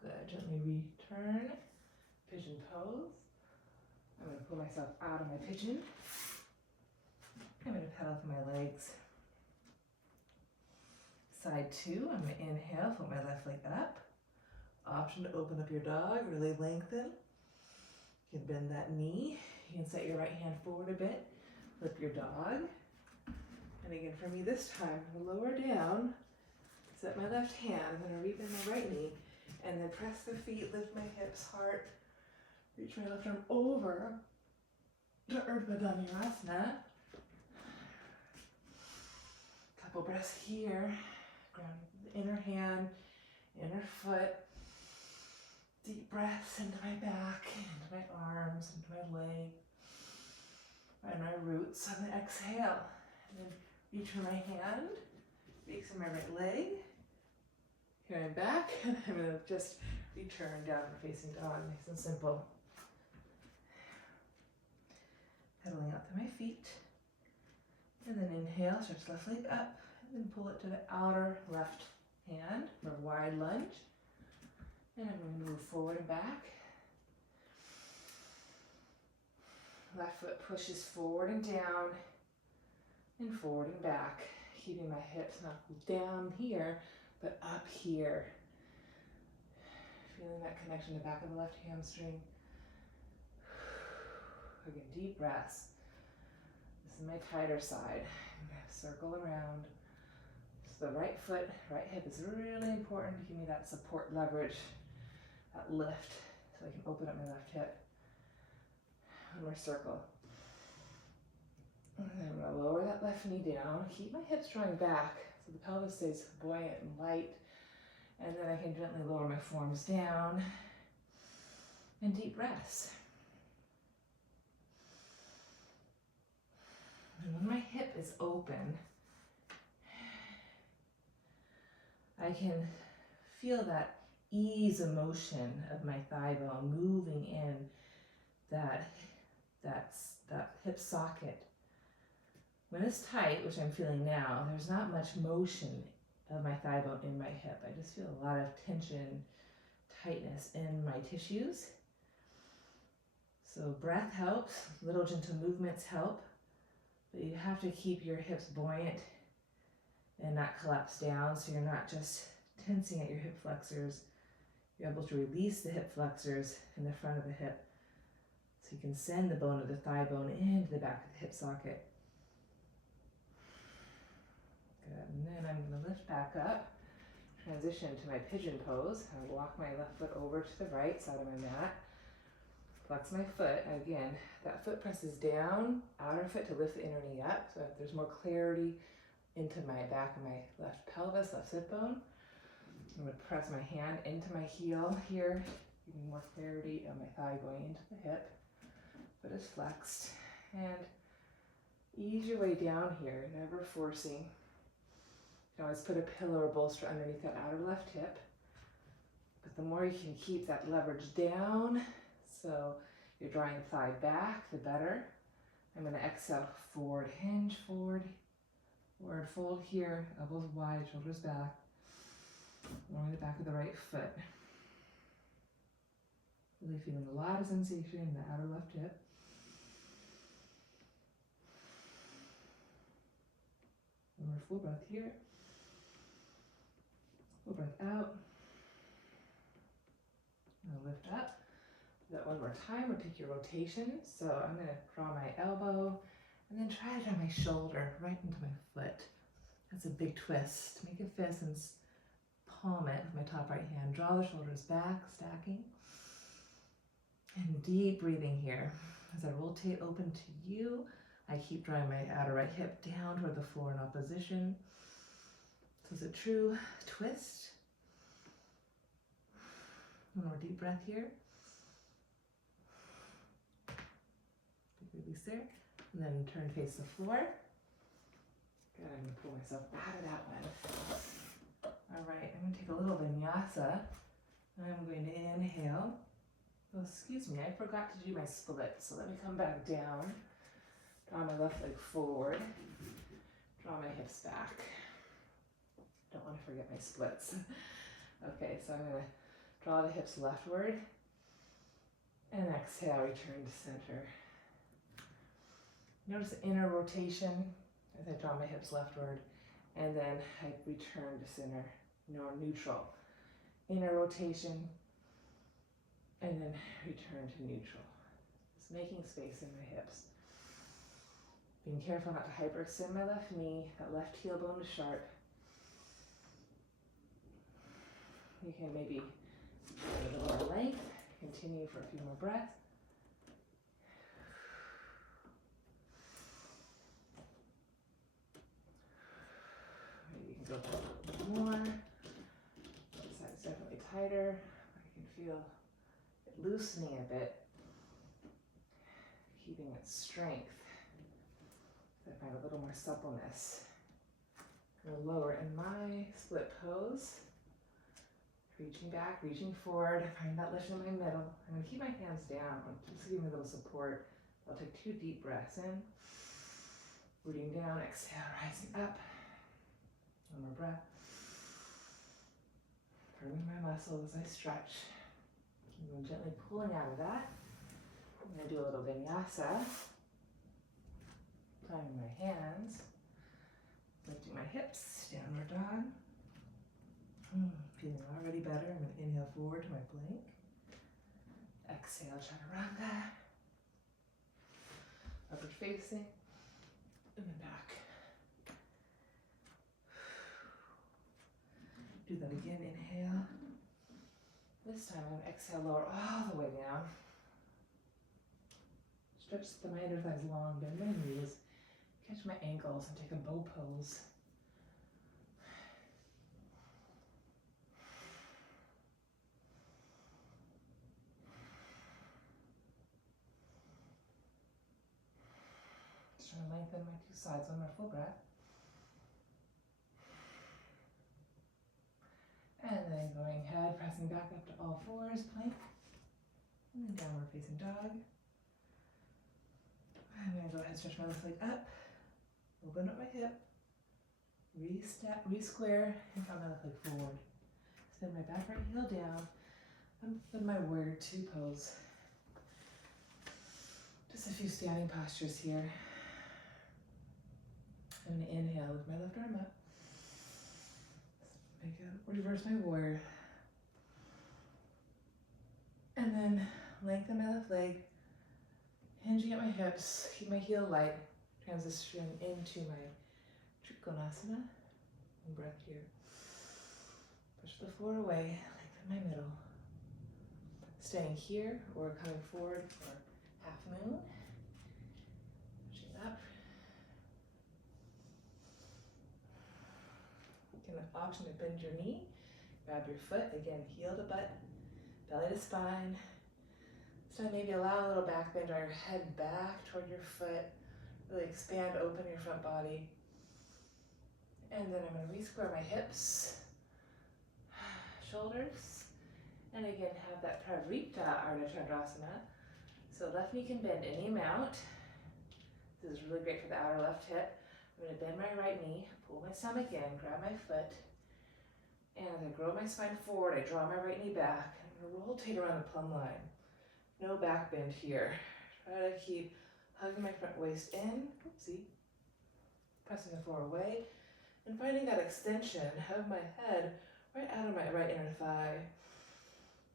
Good. Gently return. Pigeon pose. I'm going to pull myself out of my pigeon. I'm going to pedal through my legs. Side 2, I'm going to inhale, put my left leg up. Option to open up your dog, really lengthen. You can bend that knee. You can set your right hand forward a bit. Flip your dog. And again, for me this time, I'm going to lower down, set my left hand, I'm going to rebend my right knee, and then press the feet, lift my hips, heart. Reach my left arm over to Urdhva Dhanurasana. Couple breaths here, grounding the inner hand, inner foot, deep breaths into my back, into my arms, into my leg, find my roots on the exhale, and then reach for my hand, reach for my right leg, here I'm back, and I'm going to just return down for facing dog, nice and simple. Pedaling out to my feet. And then inhale, stretch left leg up, and then pull it to the outer left hand for a wide lunge. And I'm going to move forward and back. Left foot pushes forward and down, and forward and back, keeping my hips not down here, but up here. Feeling that connection to the back of the left hamstring. Again, deep breaths. This is my tighter side. I'm going to circle around. So the right foot, right hip is really important to give me that support leverage, that lift, so I can open up my left hip. One more circle. And then I'm going to lower that left knee down. Keep my hips drawing back so the pelvis stays buoyant and light. And then I can gently lower my forearms down. And deep breaths. And when my hip is open, I can feel that ease of motion of my thigh bone moving in that hip socket. When it's tight, which I'm feeling now, there's not much motion of my thigh bone in my hip. I just feel a lot of tension, tightness in my tissues. So breath helps, little gentle movements help. But you have to keep your hips buoyant and not collapse down, so you're not just tensing at your hip flexors. You're able to release the hip flexors in the front of the hip, so you can send the bone of the thigh bone into the back of the hip socket. Good, and then I'm going to lift back up, transition to my pigeon pose. I walk my left foot over to the right side of my mat. Flex my foot. Again, that foot presses down, outer foot to lift the inner knee up. So if there's more clarity into my back of my left pelvis, left sit bone. I'm going to press my hand into my heel here, giving more clarity on my thigh going into the hip. Foot is flexed. And ease your way down here, never forcing. You can always put a pillow or bolster underneath that outer left hip. But the more you can keep that leverage down, so you're drawing the thigh back, the better. I'm going to exhale, forward hinge, forward fold here, elbows wide, shoulders back. Lowering the back of the right foot. Really feeling a lot of sensation in the outer left hip. One more full breath here. Full breath out. Now lift up. Do that one more time. We'll take your rotation. So I'm going to draw my elbow and then try to draw my shoulder right into my foot. That's a big twist. Make a fist and palm it with my top right hand. Draw the shoulders back, stacking. And deep breathing here. As I rotate open to you, I keep drawing my outer right hip down toward the floor in opposition. So it's a true twist. One more deep breath here. Big release there. And then turn face the floor. Good, I'm going to pull myself out of that one. All right, I'm going to take a little vinyasa. I'm going to inhale. Oh, excuse me, I forgot to do my split. So let me come back down. Draw my left leg forward. Draw my hips back. Don't want to forget my splits. Okay, so I'm going to draw the hips leftward. And exhale, return to center. Notice the inner rotation as I draw my hips leftward. And then I return to center, neutral. Inner rotation. And then return to neutral. Just making space in my hips. Being careful not to hyperextend my left knee, that left heel bone is sharp. You can maybe get a little more length, continue for a few more breaths. Maybe you can go for a little more. This side's definitely tighter. I can feel it loosening a bit, keeping its strength. So I find a little more suppleness. I'm lower in my split pose. Reaching back, reaching forward, find that lift in my middle. I'm going to keep my hands down, just give me a little support. I'll take 2 deep breaths in. Rooting down, exhale, rising up. One more breath. Firming my muscles as I stretch. I'm gently pulling out of that. I'm going to do a little vinyasa. Climbing my hands. Lifting my hips, downward dog. Feeling already better. I'm going to inhale forward to my plank. Exhale, chaturanga. Upward facing. And then back. Do that again, inhale. This time I'm going to exhale, lower all the way down. Stretch my inner thighs long, bend my knees. Catch my ankles and take a bow pose. Just trying to lengthen my 2 sides on my full breath. And then going ahead, pressing back up to all fours, plank. And then downward facing dog. I'm going to go ahead and stretch my left leg up. Open up my hip. Re-step, re-square, and draw my left leg forward. Extend my back right heel down. I'm in my warrior 2 pose. Just a few standing postures here. I'm going to inhale with my left arm up. Reverse my warrior. And then lengthen my left leg. Hinging at my hips. Keep my heel light. Transition into my Trikonasana. And breath here. Push the floor away. Lengthen my middle. Staying here or coming forward for half moon. Pushing up. You can option to bend your knee. Grab your foot. Again, heel to butt. Belly to spine. So maybe allow a little back bend, draw your head back toward your foot. Really expand, open your front body. And then I'm going to re-square my hips, shoulders, And again, have that Pravrita Ardha Chandrasana. So left knee can bend any amount. This is really great for the outer left hip. I'm going to bend my right knee, pull my stomach in, grab my foot, and as I grow my spine forward, I draw my right knee back. I'm going to rotate around the plumb line. No back bend here. Try to keep hugging my front waist in, oopsie, pressing the floor away, and finding that extension of my head right out of my right inner thigh.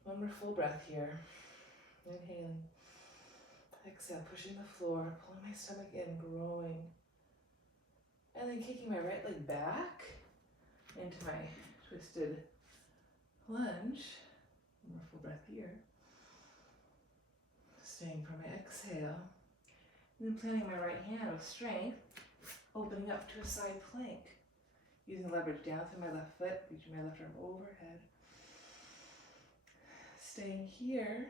One more full breath here. Inhaling. Exhale, pushing the floor, pulling my stomach in, growing. And then kicking my right leg back into my twisted lunge. One more full breath here. Staying for my exhale. And then planting my right hand with strength, opening up to a side plank. Using leverage down through my left foot, reaching my left arm overhead. Staying here,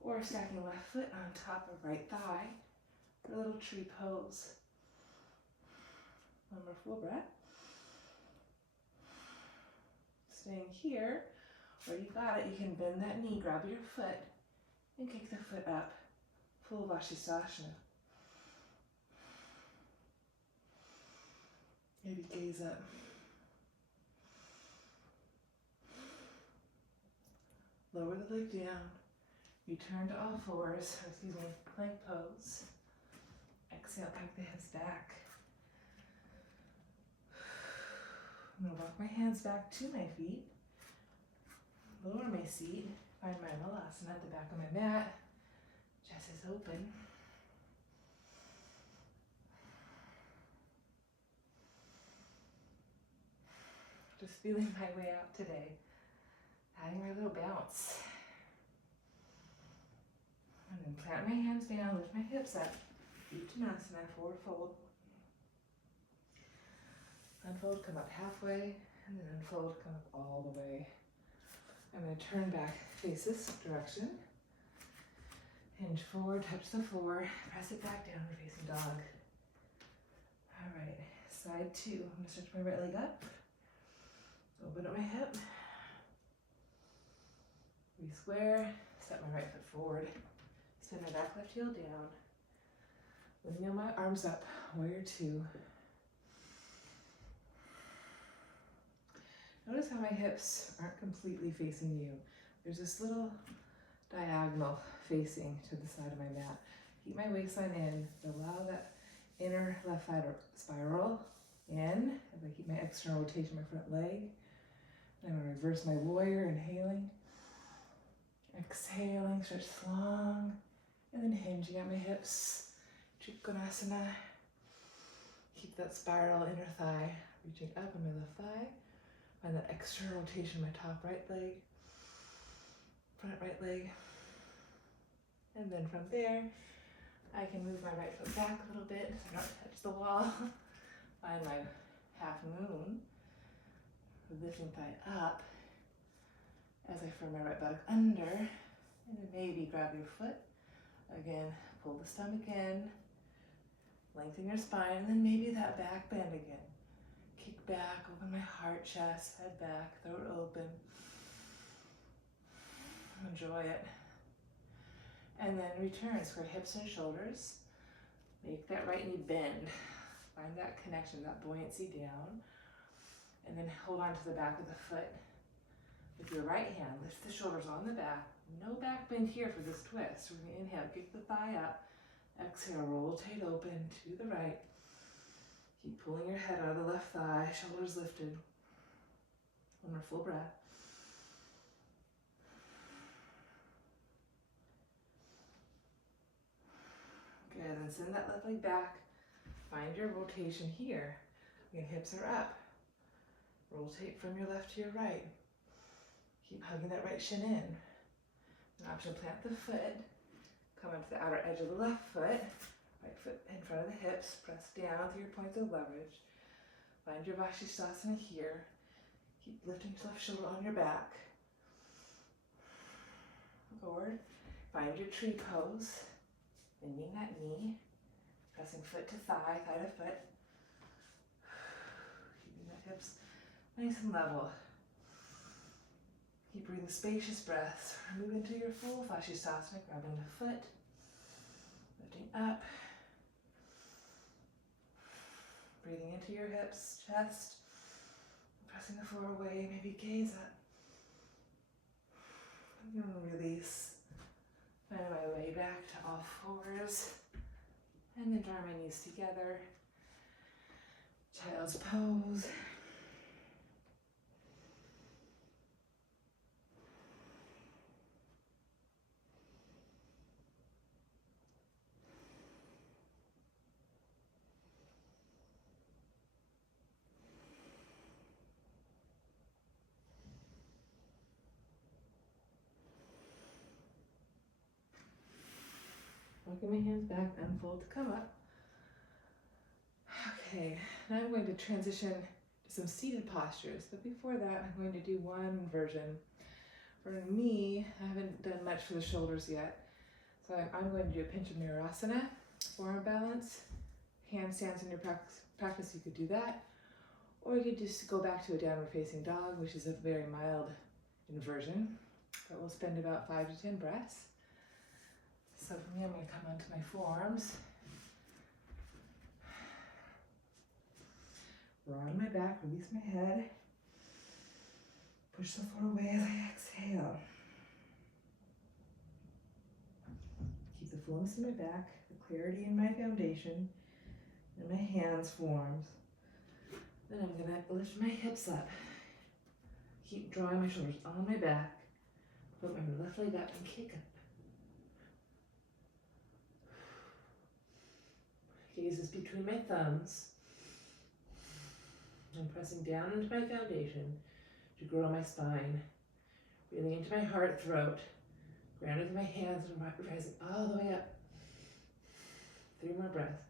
or stacking left foot on top of right thigh for a little tree pose. One more full breath. Staying here, or you got it, you can bend that knee, grab your foot, and kick the foot up. Full Vashisthasana. Maybe gaze up. Lower the leg down. You turn to all fours, or excuse me, plank pose. Exhale, back the hips back. I'm going to walk my hands back to my feet. Lower my seat. Find my Malasana at the back of my mat. Chest is open. Just feeling my way out today. Adding my little bounce. And then plant my hands down, lift my hips up. Uttanasana, forward fold. Unfold, come up halfway, and then unfold, come up all the way. I'm going to turn back, face this direction. Hinge forward, touch the floor, press it back down, we're facing dog. All right, side two. I'm going to stretch my right leg up. Open up my hip. Re-square, step my right foot forward. Spin my back left heel down. Windmill my arms up, warrior two. Notice how my hips aren't completely facing you. There's this little diagonal facing to the side of my mat. Keep my waistline in, allow that inner left thigh to spiral in as I keep my external rotation my front leg. I'm going to reverse my warrior, inhaling, exhaling, stretch long, and then hinging at my hips. Trikonasana. Keep that spiral inner thigh, reaching up on my left thigh. Find that external rotation, my top right leg, front right leg. And then from there, I can move my right foot back a little bit so I don't touch the wall. Find my half moon, lifting thigh up as I firm my right buttock under. And then maybe grab your foot. Again, pull the stomach in, lengthen your spine, and then maybe that back bend again. Kick back, open my heart, chest, head back, throat open. Enjoy it. And then return, square hips and shoulders. Make that right knee bend. Find that connection, that buoyancy down. And then hold on to the back of the foot. With your right hand, lift the shoulders on the back. No back bend here for this twist. We're going to inhale, kick the thigh up. Exhale, rotate open to the right. Keep pulling your head out of the left thigh, shoulders lifted. One more full breath. Good, then send that left leg back. Find your rotation here. Again, hips are up. Rotate from your left to your right. Keep hugging that right shin in. An option, plant the foot. Come onto the outer edge of the left foot. Right foot in front of the hips. Press down through your points of leverage. Find your Vashisthasana here. Keep lifting your left shoulder on your back. Forward. Find your tree pose. Bending that knee. Pressing foot to thigh, thigh to foot. Keeping the hips nice and level. Keep breathing spacious breaths. Move into your full Fascisthasana, grabbing the foot, lifting up, breathing into your hips, chest, pressing the floor away, maybe gaze up. I'm going to release, find my way back to all fours, and then draw my knees together. Child's pose. Walking my hands back, unfold to come up. Okay, now I'm going to transition to some seated postures, but before that I'm going to do one version. For me, I haven't done much for the shoulders yet, so I'm going to do a pinch of Virasana, forearm balance, handstands in your practice, you could do that, or you could just go back to a downward facing dog, which is a very mild inversion, but we'll spend about 5 to 10 breaths. So for me, I'm going to come onto my forearms. Roll on my back, release my head. Push the floor away as I exhale. Keep the fullness in my back, the clarity in my foundation, and my hands, forearms. Then I'm going to lift my hips up. Keep drawing my shoulders on my back. Put my left leg up and kick up. Gaze is between my thumbs. I'm pressing down into my foundation to grow my spine. Breathing into my heart, throat. Grounded with my hands and rising all the way up. 3 more breaths.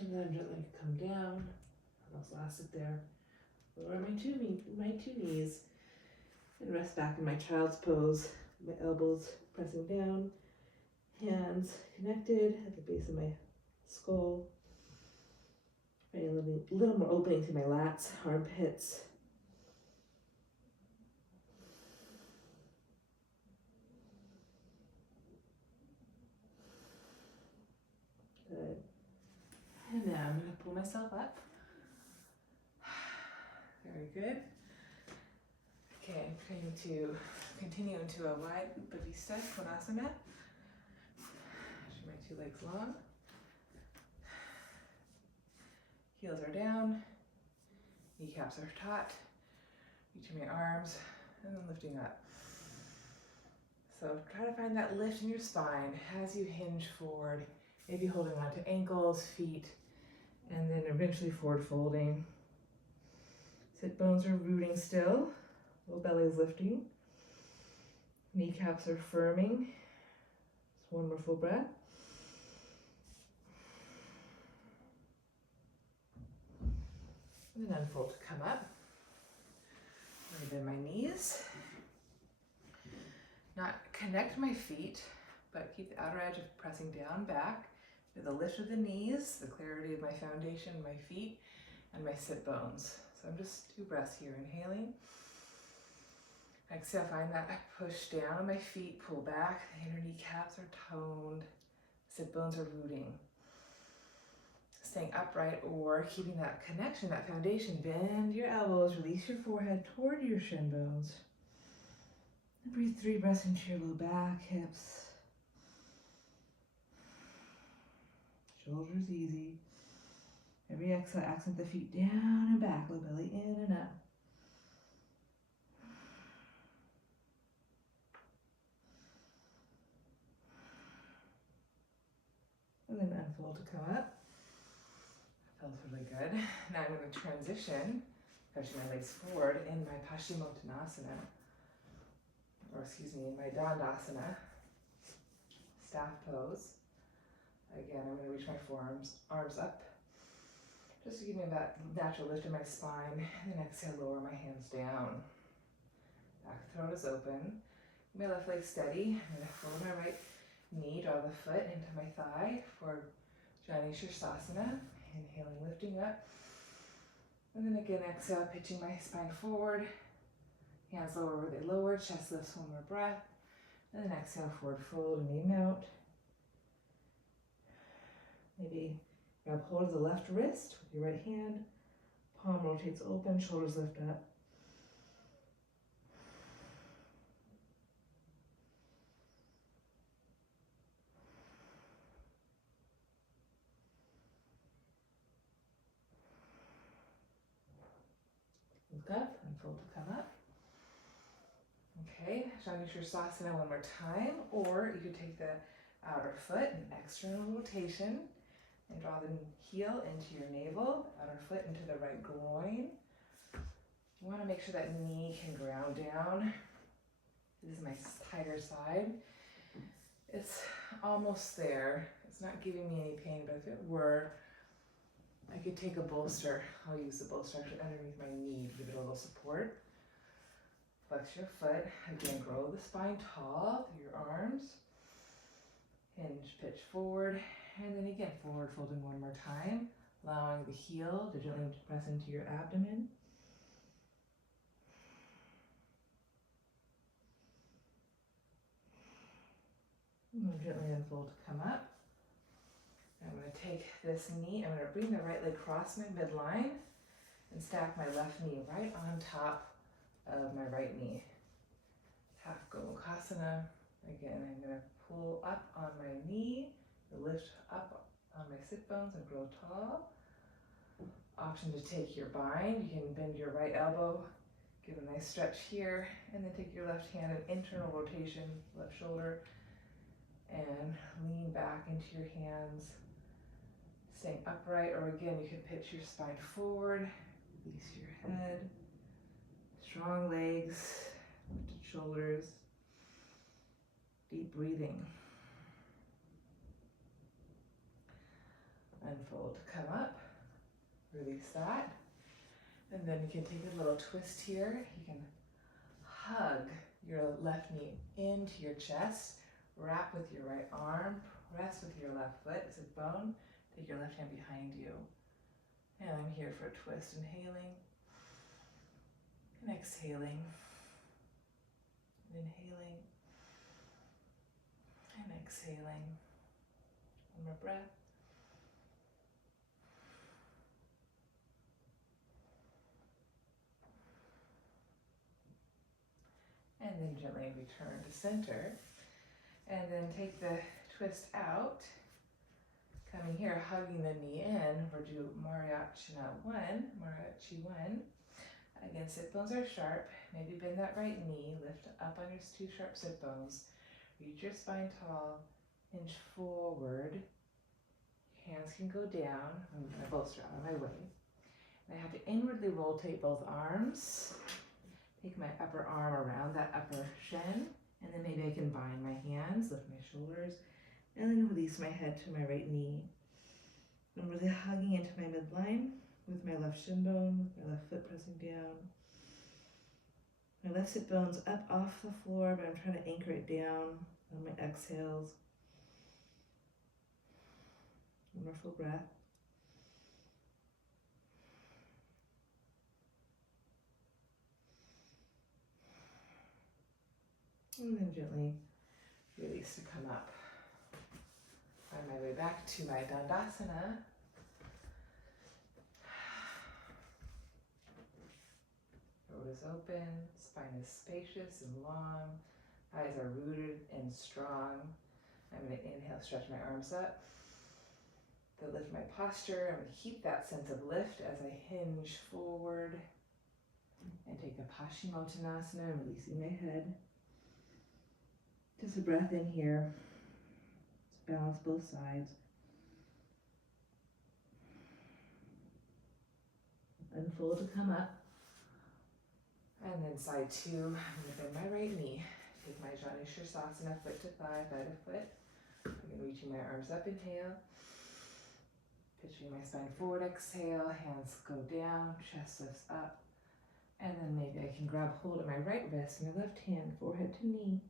And then gently come down. Almost lasted there. Lower my two knees and rest back in my child's pose. My elbows pressing down, hands connected at the base of my skull. Finding a little more opening to my lats, armpits. Good. And now I'm going to pull myself up. Very good. Okay, I'm going to continue into a wide Bhavista Konasana. Stretch my 2 legs long. Heels are down. Kneecaps are taut. Reaching my arms and then lifting up. So try to find that lift in your spine as you hinge forward. Maybe holding on to ankles, feet, and then eventually forward folding. Sit bones are rooting still. Low belly is lifting. Kneecaps are firming. Just one more full breath. And then unfold to come up. Bend my knees. Not connect my feet, but keep the outer edge of pressing down back with the lift of the knees, the clarity of my foundation, my feet, and my sit bones. So I'm just 2 breaths here, inhaling. Exhale, find that I push down, my feet pull back, the inner kneecaps are toned, sit bones are rooting. Staying upright or keeping that connection, that foundation, bend your elbows, release your forehead toward your shin bones. And breathe 3 breaths into your low back, hips. Shoulders easy. Every exhale, accent the feet down and back, low belly in and up. And then unfold to come up. That feels really good. Now I'm going to transition, pushing my legs forward in my Paschimottanasana, or excuse me, in my Dandasana, staff pose. Again, I'm going to reach my arms up, just to give me that natural lift in my spine, and then exhale, lower my hands down. Back throat is open. My left leg steady. I'm going to fold my right knee, draw the foot into my thigh for Jani Shirsasana. Inhaling, lifting up. And then again, exhale, pitching my spine forward. Hands lower where they lower, chest lifts, one more breath. And then exhale, forward fold, knee melt. Maybe grab hold of the left wrist with your right hand. Palm rotates open, shoulders lift up. Look up and fold to come up. Okay, Jani Shirsasana one more time, or you could take the outer foot and external rotation and draw the heel into your navel, outer foot into the right groin. You want to make sure that knee can ground down. This is my tighter side. It's almost there. It's not giving me any pain, but if it were, I could take a bolster. I'll use the bolster actually underneath my knee to give it a little support. Flex your foot. Again, grow the spine tall through your arms. Hinge, pitch forward. And then again, forward folding one more time. Allowing the heel to gently press into your abdomen. And then gently unfold to come up. I'm going to take this knee, I'm going to bring the right leg across my midline and stack my left knee right on top of my right knee. Half Gomukhasana. Again, I'm going to pull up on my knee, lift up on my sit bones and grow tall. Option to take your bind. You can bend your right elbow, give a nice stretch here, and then take your left hand and internal rotation, left shoulder, and lean back into your hands. Staying upright, or again, you can pitch your spine forward, release your head, strong legs, lifted shoulders, deep breathing. Unfold to come up, release that, and then you can take a little twist here. You can hug your left knee into your chest, wrap with your right arm, press with your left foot, sit bone. Take your left hand behind you. And I'm here for a twist. Inhaling and exhaling. Inhaling and exhaling. One more breath. And then gently return to center. And then take the twist out. Coming here, hugging the knee in, we'll do Mariachi 1. Again, sit bones are sharp. Maybe bend that right knee, lift up on your two sharp sit bones. Reach your spine tall, hinge forward. Hands can go down. I'm going to bolster out of my way. And I have to inwardly rotate both arms. Take my upper arm around that upper shin, and then maybe I can bind my hands, lift my shoulders, and then release my head to my right knee. I'm really hugging into my midline with my left shin bone, with my left foot pressing down. My left sit bone's up off the floor, but I'm trying to anchor it down on my exhales. One more full breath. And then gently release to come up. Find my way back to my Dandasana. Throat is open, spine is spacious and long, eyes are rooted and strong. I'm going to inhale, stretch my arms up. To lift my posture, I'm going to keep that sense of lift as I hinge forward and take a Paschimottanasana, releasing my head. Just a breath in here. Let's balance both sides. Unfold to come up. And then side 2, I'm going to bend my right knee. Take my Jani Shirsasana, foot to thigh, thigh to foot. I'm reaching my arms up, inhale. Pitching my spine forward, exhale. Hands go down, chest lifts up. And then maybe I can grab hold of my right wrist, my left hand, forehead to knee.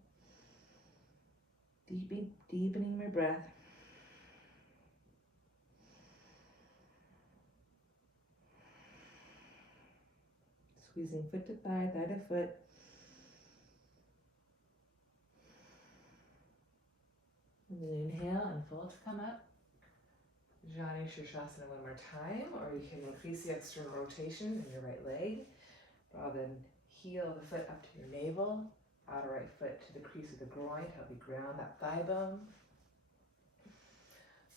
Deepening my breath. Squeezing foot to thigh, thigh to foot. And then inhale and fold to come up. Jani Shirshasana one more time, or you can increase the external rotation in your right leg. Rather than heel the foot up to your navel, outer right foot to the crease of the groin to help you ground that thigh bone.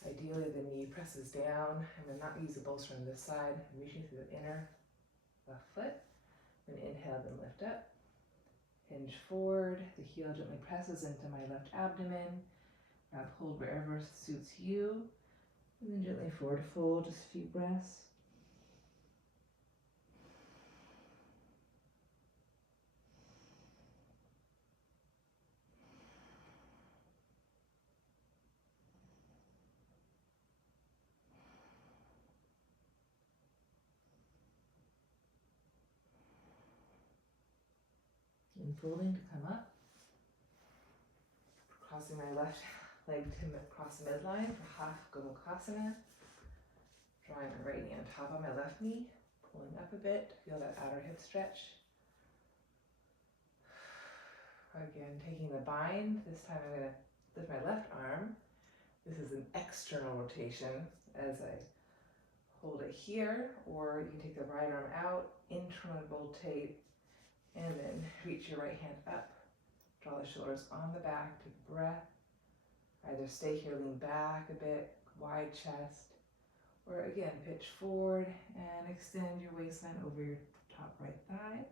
Ideally, the knee presses down. I'm going to not use the bolster on this side. I'm reaching through the inner left foot. And inhale, then lift up. Hinge forward. The heel gently presses into my left abdomen. Grab hold wherever suits you. And then gently forward fold, just a few breaths. And folding to come up. Crossing my left leg to cross the midline for half Gomukhasana. Drawing my right knee on top of my left knee. Pulling up a bit to feel that outer hip stretch. Again, taking the bind. This time I'm going to lift my left arm. This is an external rotation as I hold it here, or you can take the right arm out, internal rotate, and then reach your right hand up. Draw the shoulders on the back, take a breath. Either stay here, lean back a bit, wide chest, or again, pitch forward and extend your waistline over your top right thigh.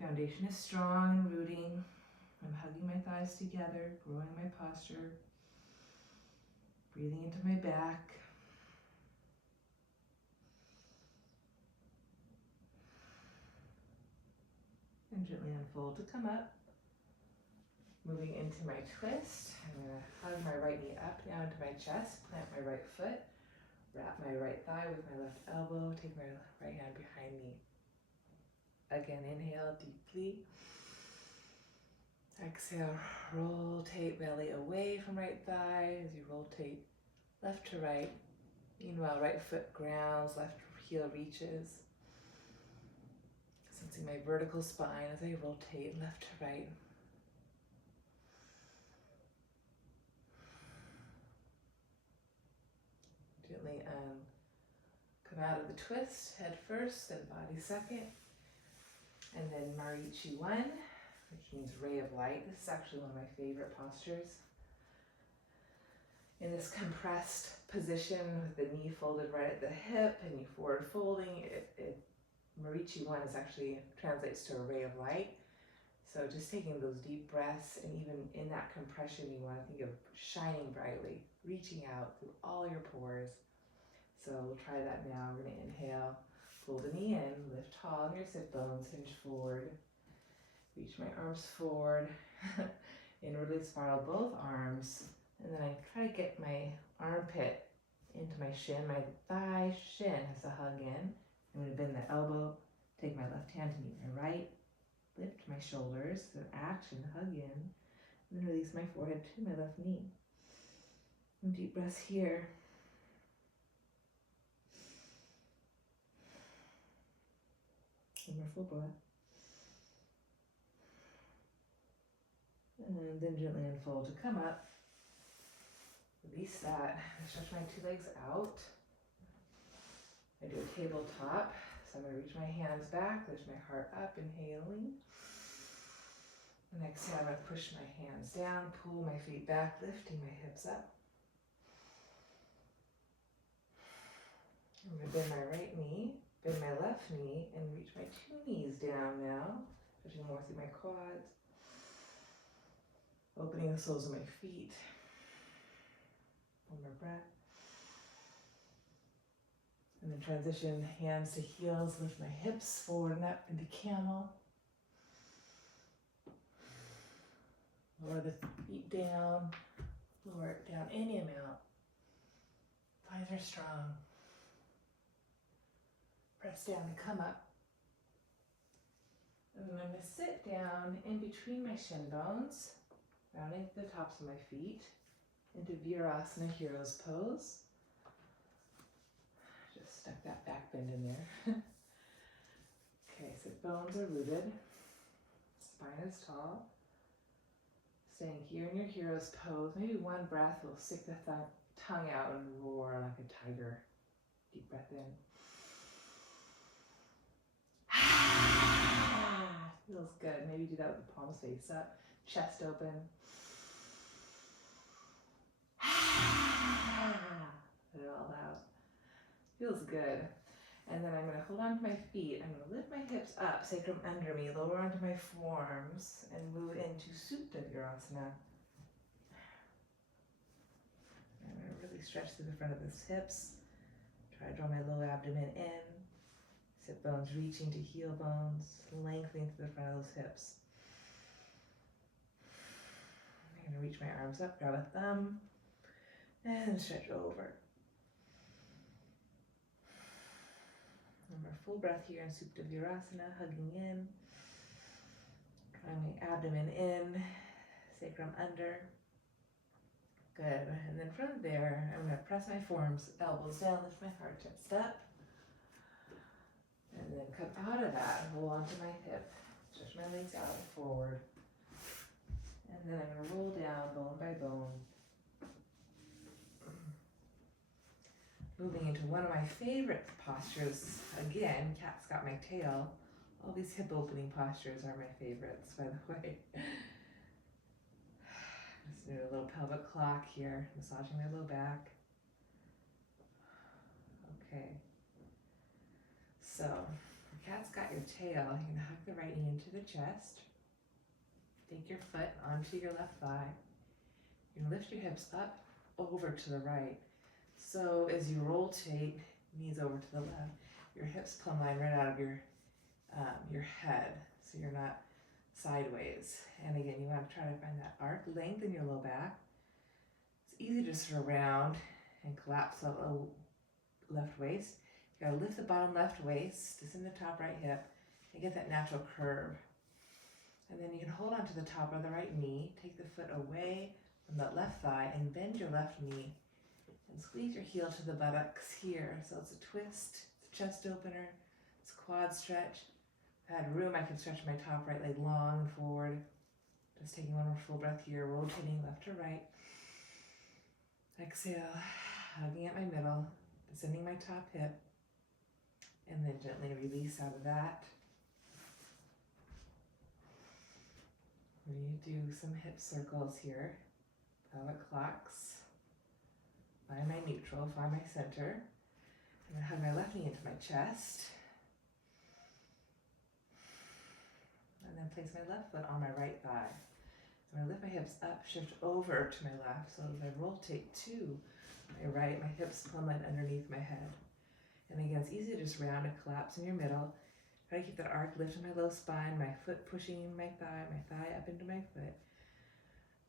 Foundation is strong and rooting. I'm hugging my thighs together, growing my posture, breathing into my back. And gently unfold to come up. Moving into my twist, I'm going to hug my right knee up now into my chest, plant my right foot, wrap my right thigh with my left elbow, take my right hand behind me. Again, inhale deeply. Exhale, rotate belly away from right thigh as you rotate left to right. Meanwhile, right foot grounds, left heel reaches. Sensing my vertical spine as I rotate left to right. Gently come out of the twist, head first, then body second. And then Marichi 1, which means ray of light. This is actually one of my favorite postures. In this compressed position with the knee folded right at the hip and you forward folding, Marichi 1 is actually translates to a ray of light. So just taking those deep breaths, and even in that compression, you want to think of shining brightly, reaching out through all your pores. So we'll try that now. We're going to inhale, pull the knee in, lift tall on your sit bones, hinge forward, reach my arms forward, inwardly spiral both arms, and then I try to get my armpit into my shin. My thigh shin has to hug in. I'm going to bend the elbow, take my left hand to meet my right, lift my shoulders, so action, hug in, and then release my forehead to my left knee. And deep breaths here. One more full breath. And then gently unfold to come up. Release that. I stretch my two legs out. I do a tabletop. So I'm going to reach my hands back, lift my heart up, inhaling. And exhale, I'm going to push my hands down, pull my feet back, lifting my hips up. I'm going to bend my right knee, bend my left knee, and reach my two knees down now, pushing more through my quads. Opening the soles of my feet. One more breath. And then transition hands to heels, lift my hips forward and up into camel. Lower the feet down, lower it down any amount. Thighs are strong. Press down and come up. And then I'm going to sit down in between my shin bones. Rounding the tops of my feet into Virasana Hero's Pose. Just stuck that back bend in there. Okay, so bones are rooted, spine is tall. Staying here in your Hero's Pose. Maybe one breath will stick the tongue out and roar like a tiger. Deep breath in. Feels good. Maybe do that with the palms face up, chest open. Let it all out. Feels good. And then I'm going to hold on to my feet. I'm going to lift my hips up, sacrum under me, lower onto my forearms, and move into Supta Virasana. I'm going to really stretch through the front of the hips. Try to draw my low abdomen in. Sit bones reaching to heel bones, lengthening through the front of those hips. I'm going to reach my arms up, grab a thumb, and stretch over. Remember, full breath here in Supta Virasana, hugging in. Drawing my abdomen in, sacrum under. Good. And then from there, I'm going to press my forearms, elbows down, lift my heart, chest up. And then come out of that, hold on to my hip, stretch my legs out and forward. And then I'm going to roll down bone by bone. Moving into one of my favorite postures. Again, cat's got my tail. All these hip opening postures are my favorites, by the way. Just do a little pelvic clock here, massaging my low back. Okay. So, the cat's got your tail. You're going to hug the right knee into the chest. Take your foot onto your left thigh. You're going to lift your hips up, over to the right. So as you rotate, knees over to the left, your hips plumb line right out of your head, so you're not sideways. And again, you want to try to find that arc, lengthen your low back. It's easy just to round and collapse the left waist. You gotta lift the bottom left waist, descend the top right hip, and get that natural curve. And then you can hold on to the top of the right knee, take the foot away from that left thigh, and bend your left knee. And squeeze your heel to the buttocks here. So it's a twist, it's a chest opener, it's a quad stretch. If I had room, I could stretch my top right leg long and forward. Just taking one more full breath here, rotating left to right. Exhale, hugging at my middle, descending my top hip, and then gently release out of that. We're going to do some hip circles here, pelvic clocks. Find my neutral, find my center. I'm going to hug my left knee into my chest. And then place my left foot on my right thigh. I'm going to lift my hips up, shift over to my left. So as I rotate to my right, my hips plumb line underneath my head. And again, it's easy to just round and collapse in your middle. Try to keep that arc, lift in my low spine, my foot pushing my thigh up into my foot.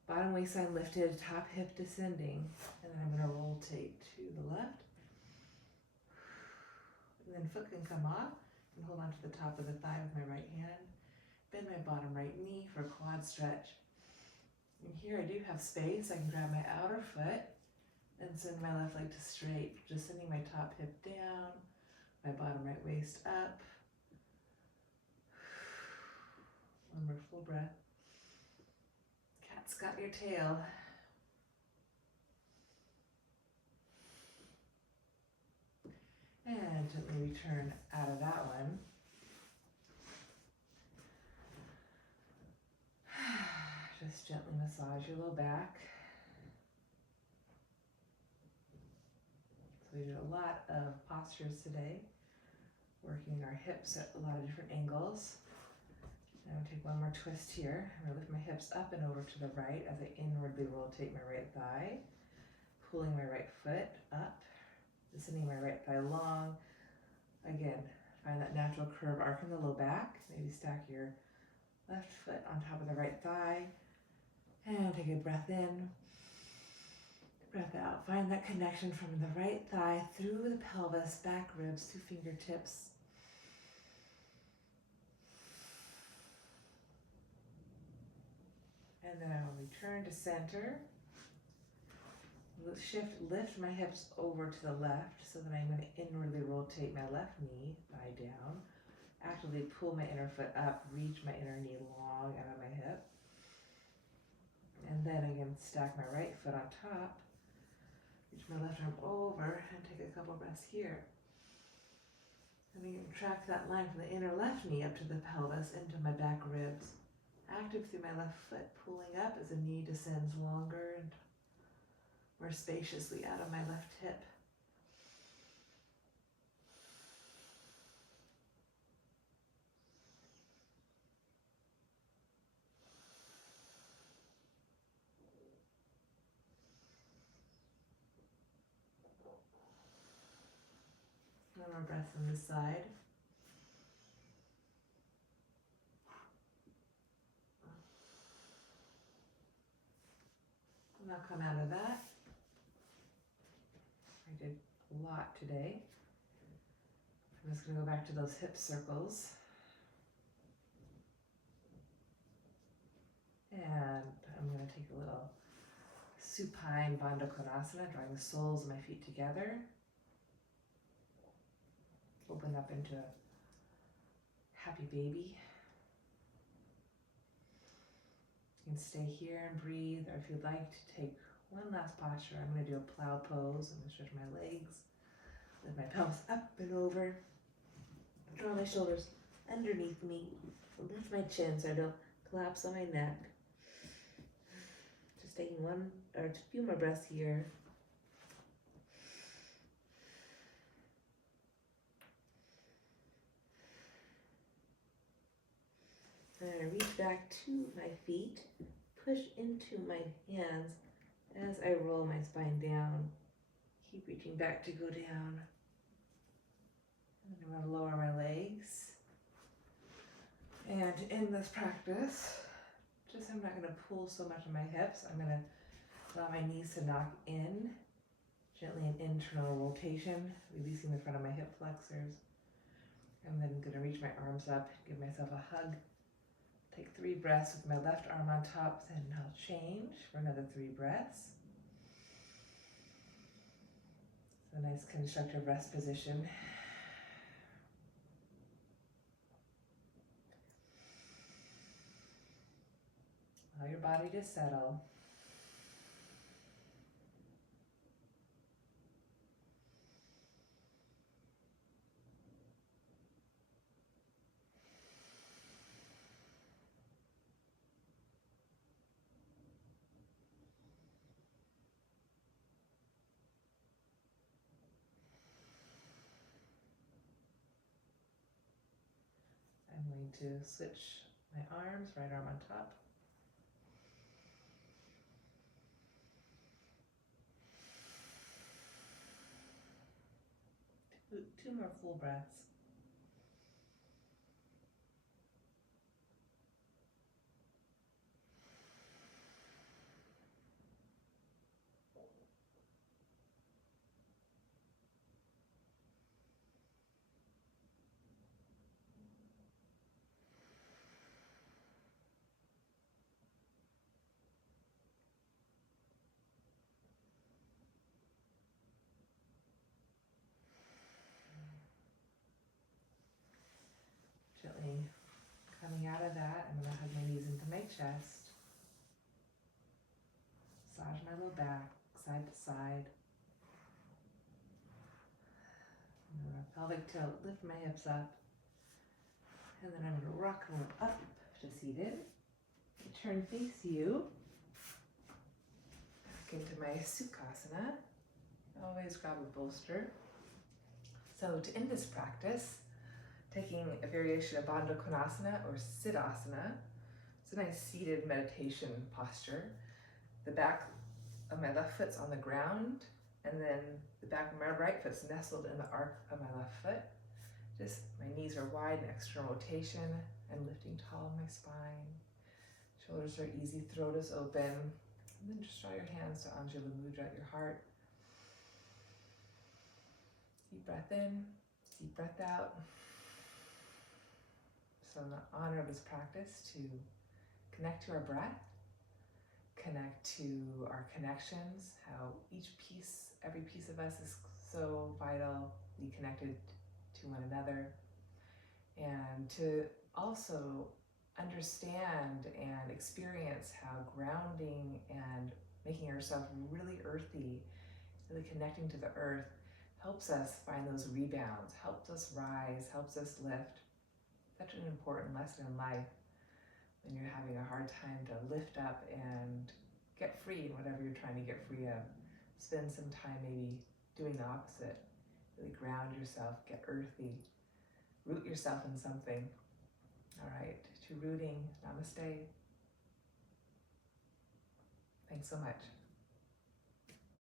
Bottom waistline lifted, top hip descending, and then I'm going to rotate to the left. And then foot can come off, and hold on to the top of the thigh with my right hand. Bend my bottom right knee for a quad stretch. And here I do have space. I can grab my outer foot and send my left leg to straight, just sending my top hip down, my bottom right waist up. One more full breath. Cat's got your tail. And gently return out of that one. Just gently massage your low back. So we did a lot of postures today, working our hips at a lot of different angles. Now I'm going to take one more twist here. I'm going to lift my hips up and over to the right as I inwardly rotate my right thigh, pulling my right foot up, descending my right thigh long. Again, find that natural curve arc in the low back. Maybe stack your left foot on top of the right thigh. And take a breath in, breath out. Find that connection from the right thigh through the pelvis, back ribs to fingertips. And And then I will return to center. Lift my hips over to the left so that I'm going to inwardly rotate my left knee, thigh down. Actively pull my inner foot up, reach my inner knee long out of my hip. And then again, stack my right foot on top. Reach my left arm over and take a couple breaths here. And again, track that line from the inner left knee up to the pelvis into my back ribs. Active through my left foot, pulling up as the knee descends longer and more spaciously out of my left hip. One more breath on this side. And I'll come out of that. I did a lot today. I'm just going to go back to those hip circles. And I'm going to take a little supine Bandha Konasana, drawing the soles of my feet together. Open up into a happy baby. You can stay here and breathe, or if you'd like to take one last posture, I'm going to do a plow pose. I'm going to stretch my legs, lift my pelvis up and over, draw my shoulders underneath me, lift my chin so I don't collapse on my neck. Just taking one or a few more breaths here. And I reach back to my feet, push into my hands as I roll my spine down. Keep reaching back to go down. And I'm going to lower my legs. And in this practice, I'm not going to pull so much on my hips. I'm going to allow my knees to knock in. Gently an internal rotation, releasing the front of my hip flexors. I'm then going to reach my arms up, give myself a hug. Take 3 breaths with my left arm on top, then I'll change for another 3 breaths. So a nice constructive rest position. Allow your body to settle. I'm going to switch my arms, right arm on top. Two more full breaths. Gently coming out of that, I'm going to hug my knees into my chest. Massage my low back, side to side. Pelvic tilt, lift my hips up. And then I'm going to rock them up to seated. Turn face you. Back into my Sukhasana. Always grab a bolster. So to end this practice, taking a variation of Bandha Konasana or Siddhasana. It's a nice seated meditation posture. The back of my left foot's on the ground, and then the back of my right foot's nestled in the arc of my left foot. Just my knees are wide and external rotation, and lifting tall in my spine. Shoulders are easy, throat is open. And then just draw your hands to Anjali Mudra at your heart. Deep breath in, deep breath out. So in honor of this practice, to connect to our breath, connect to our connections, how every piece of us is so vitally connected to one another, and to also understand and experience how grounding and making ourselves really earthy, really connecting to the earth, helps us find those rebounds, helps us rise, helps us lift. Such an important lesson in life when you're having a hard time to lift up and get free in whatever you're trying to get free of. Spend some time maybe doing the opposite. Really ground yourself, get earthy, root yourself in something. All right, to rooting, namaste. Thanks so much.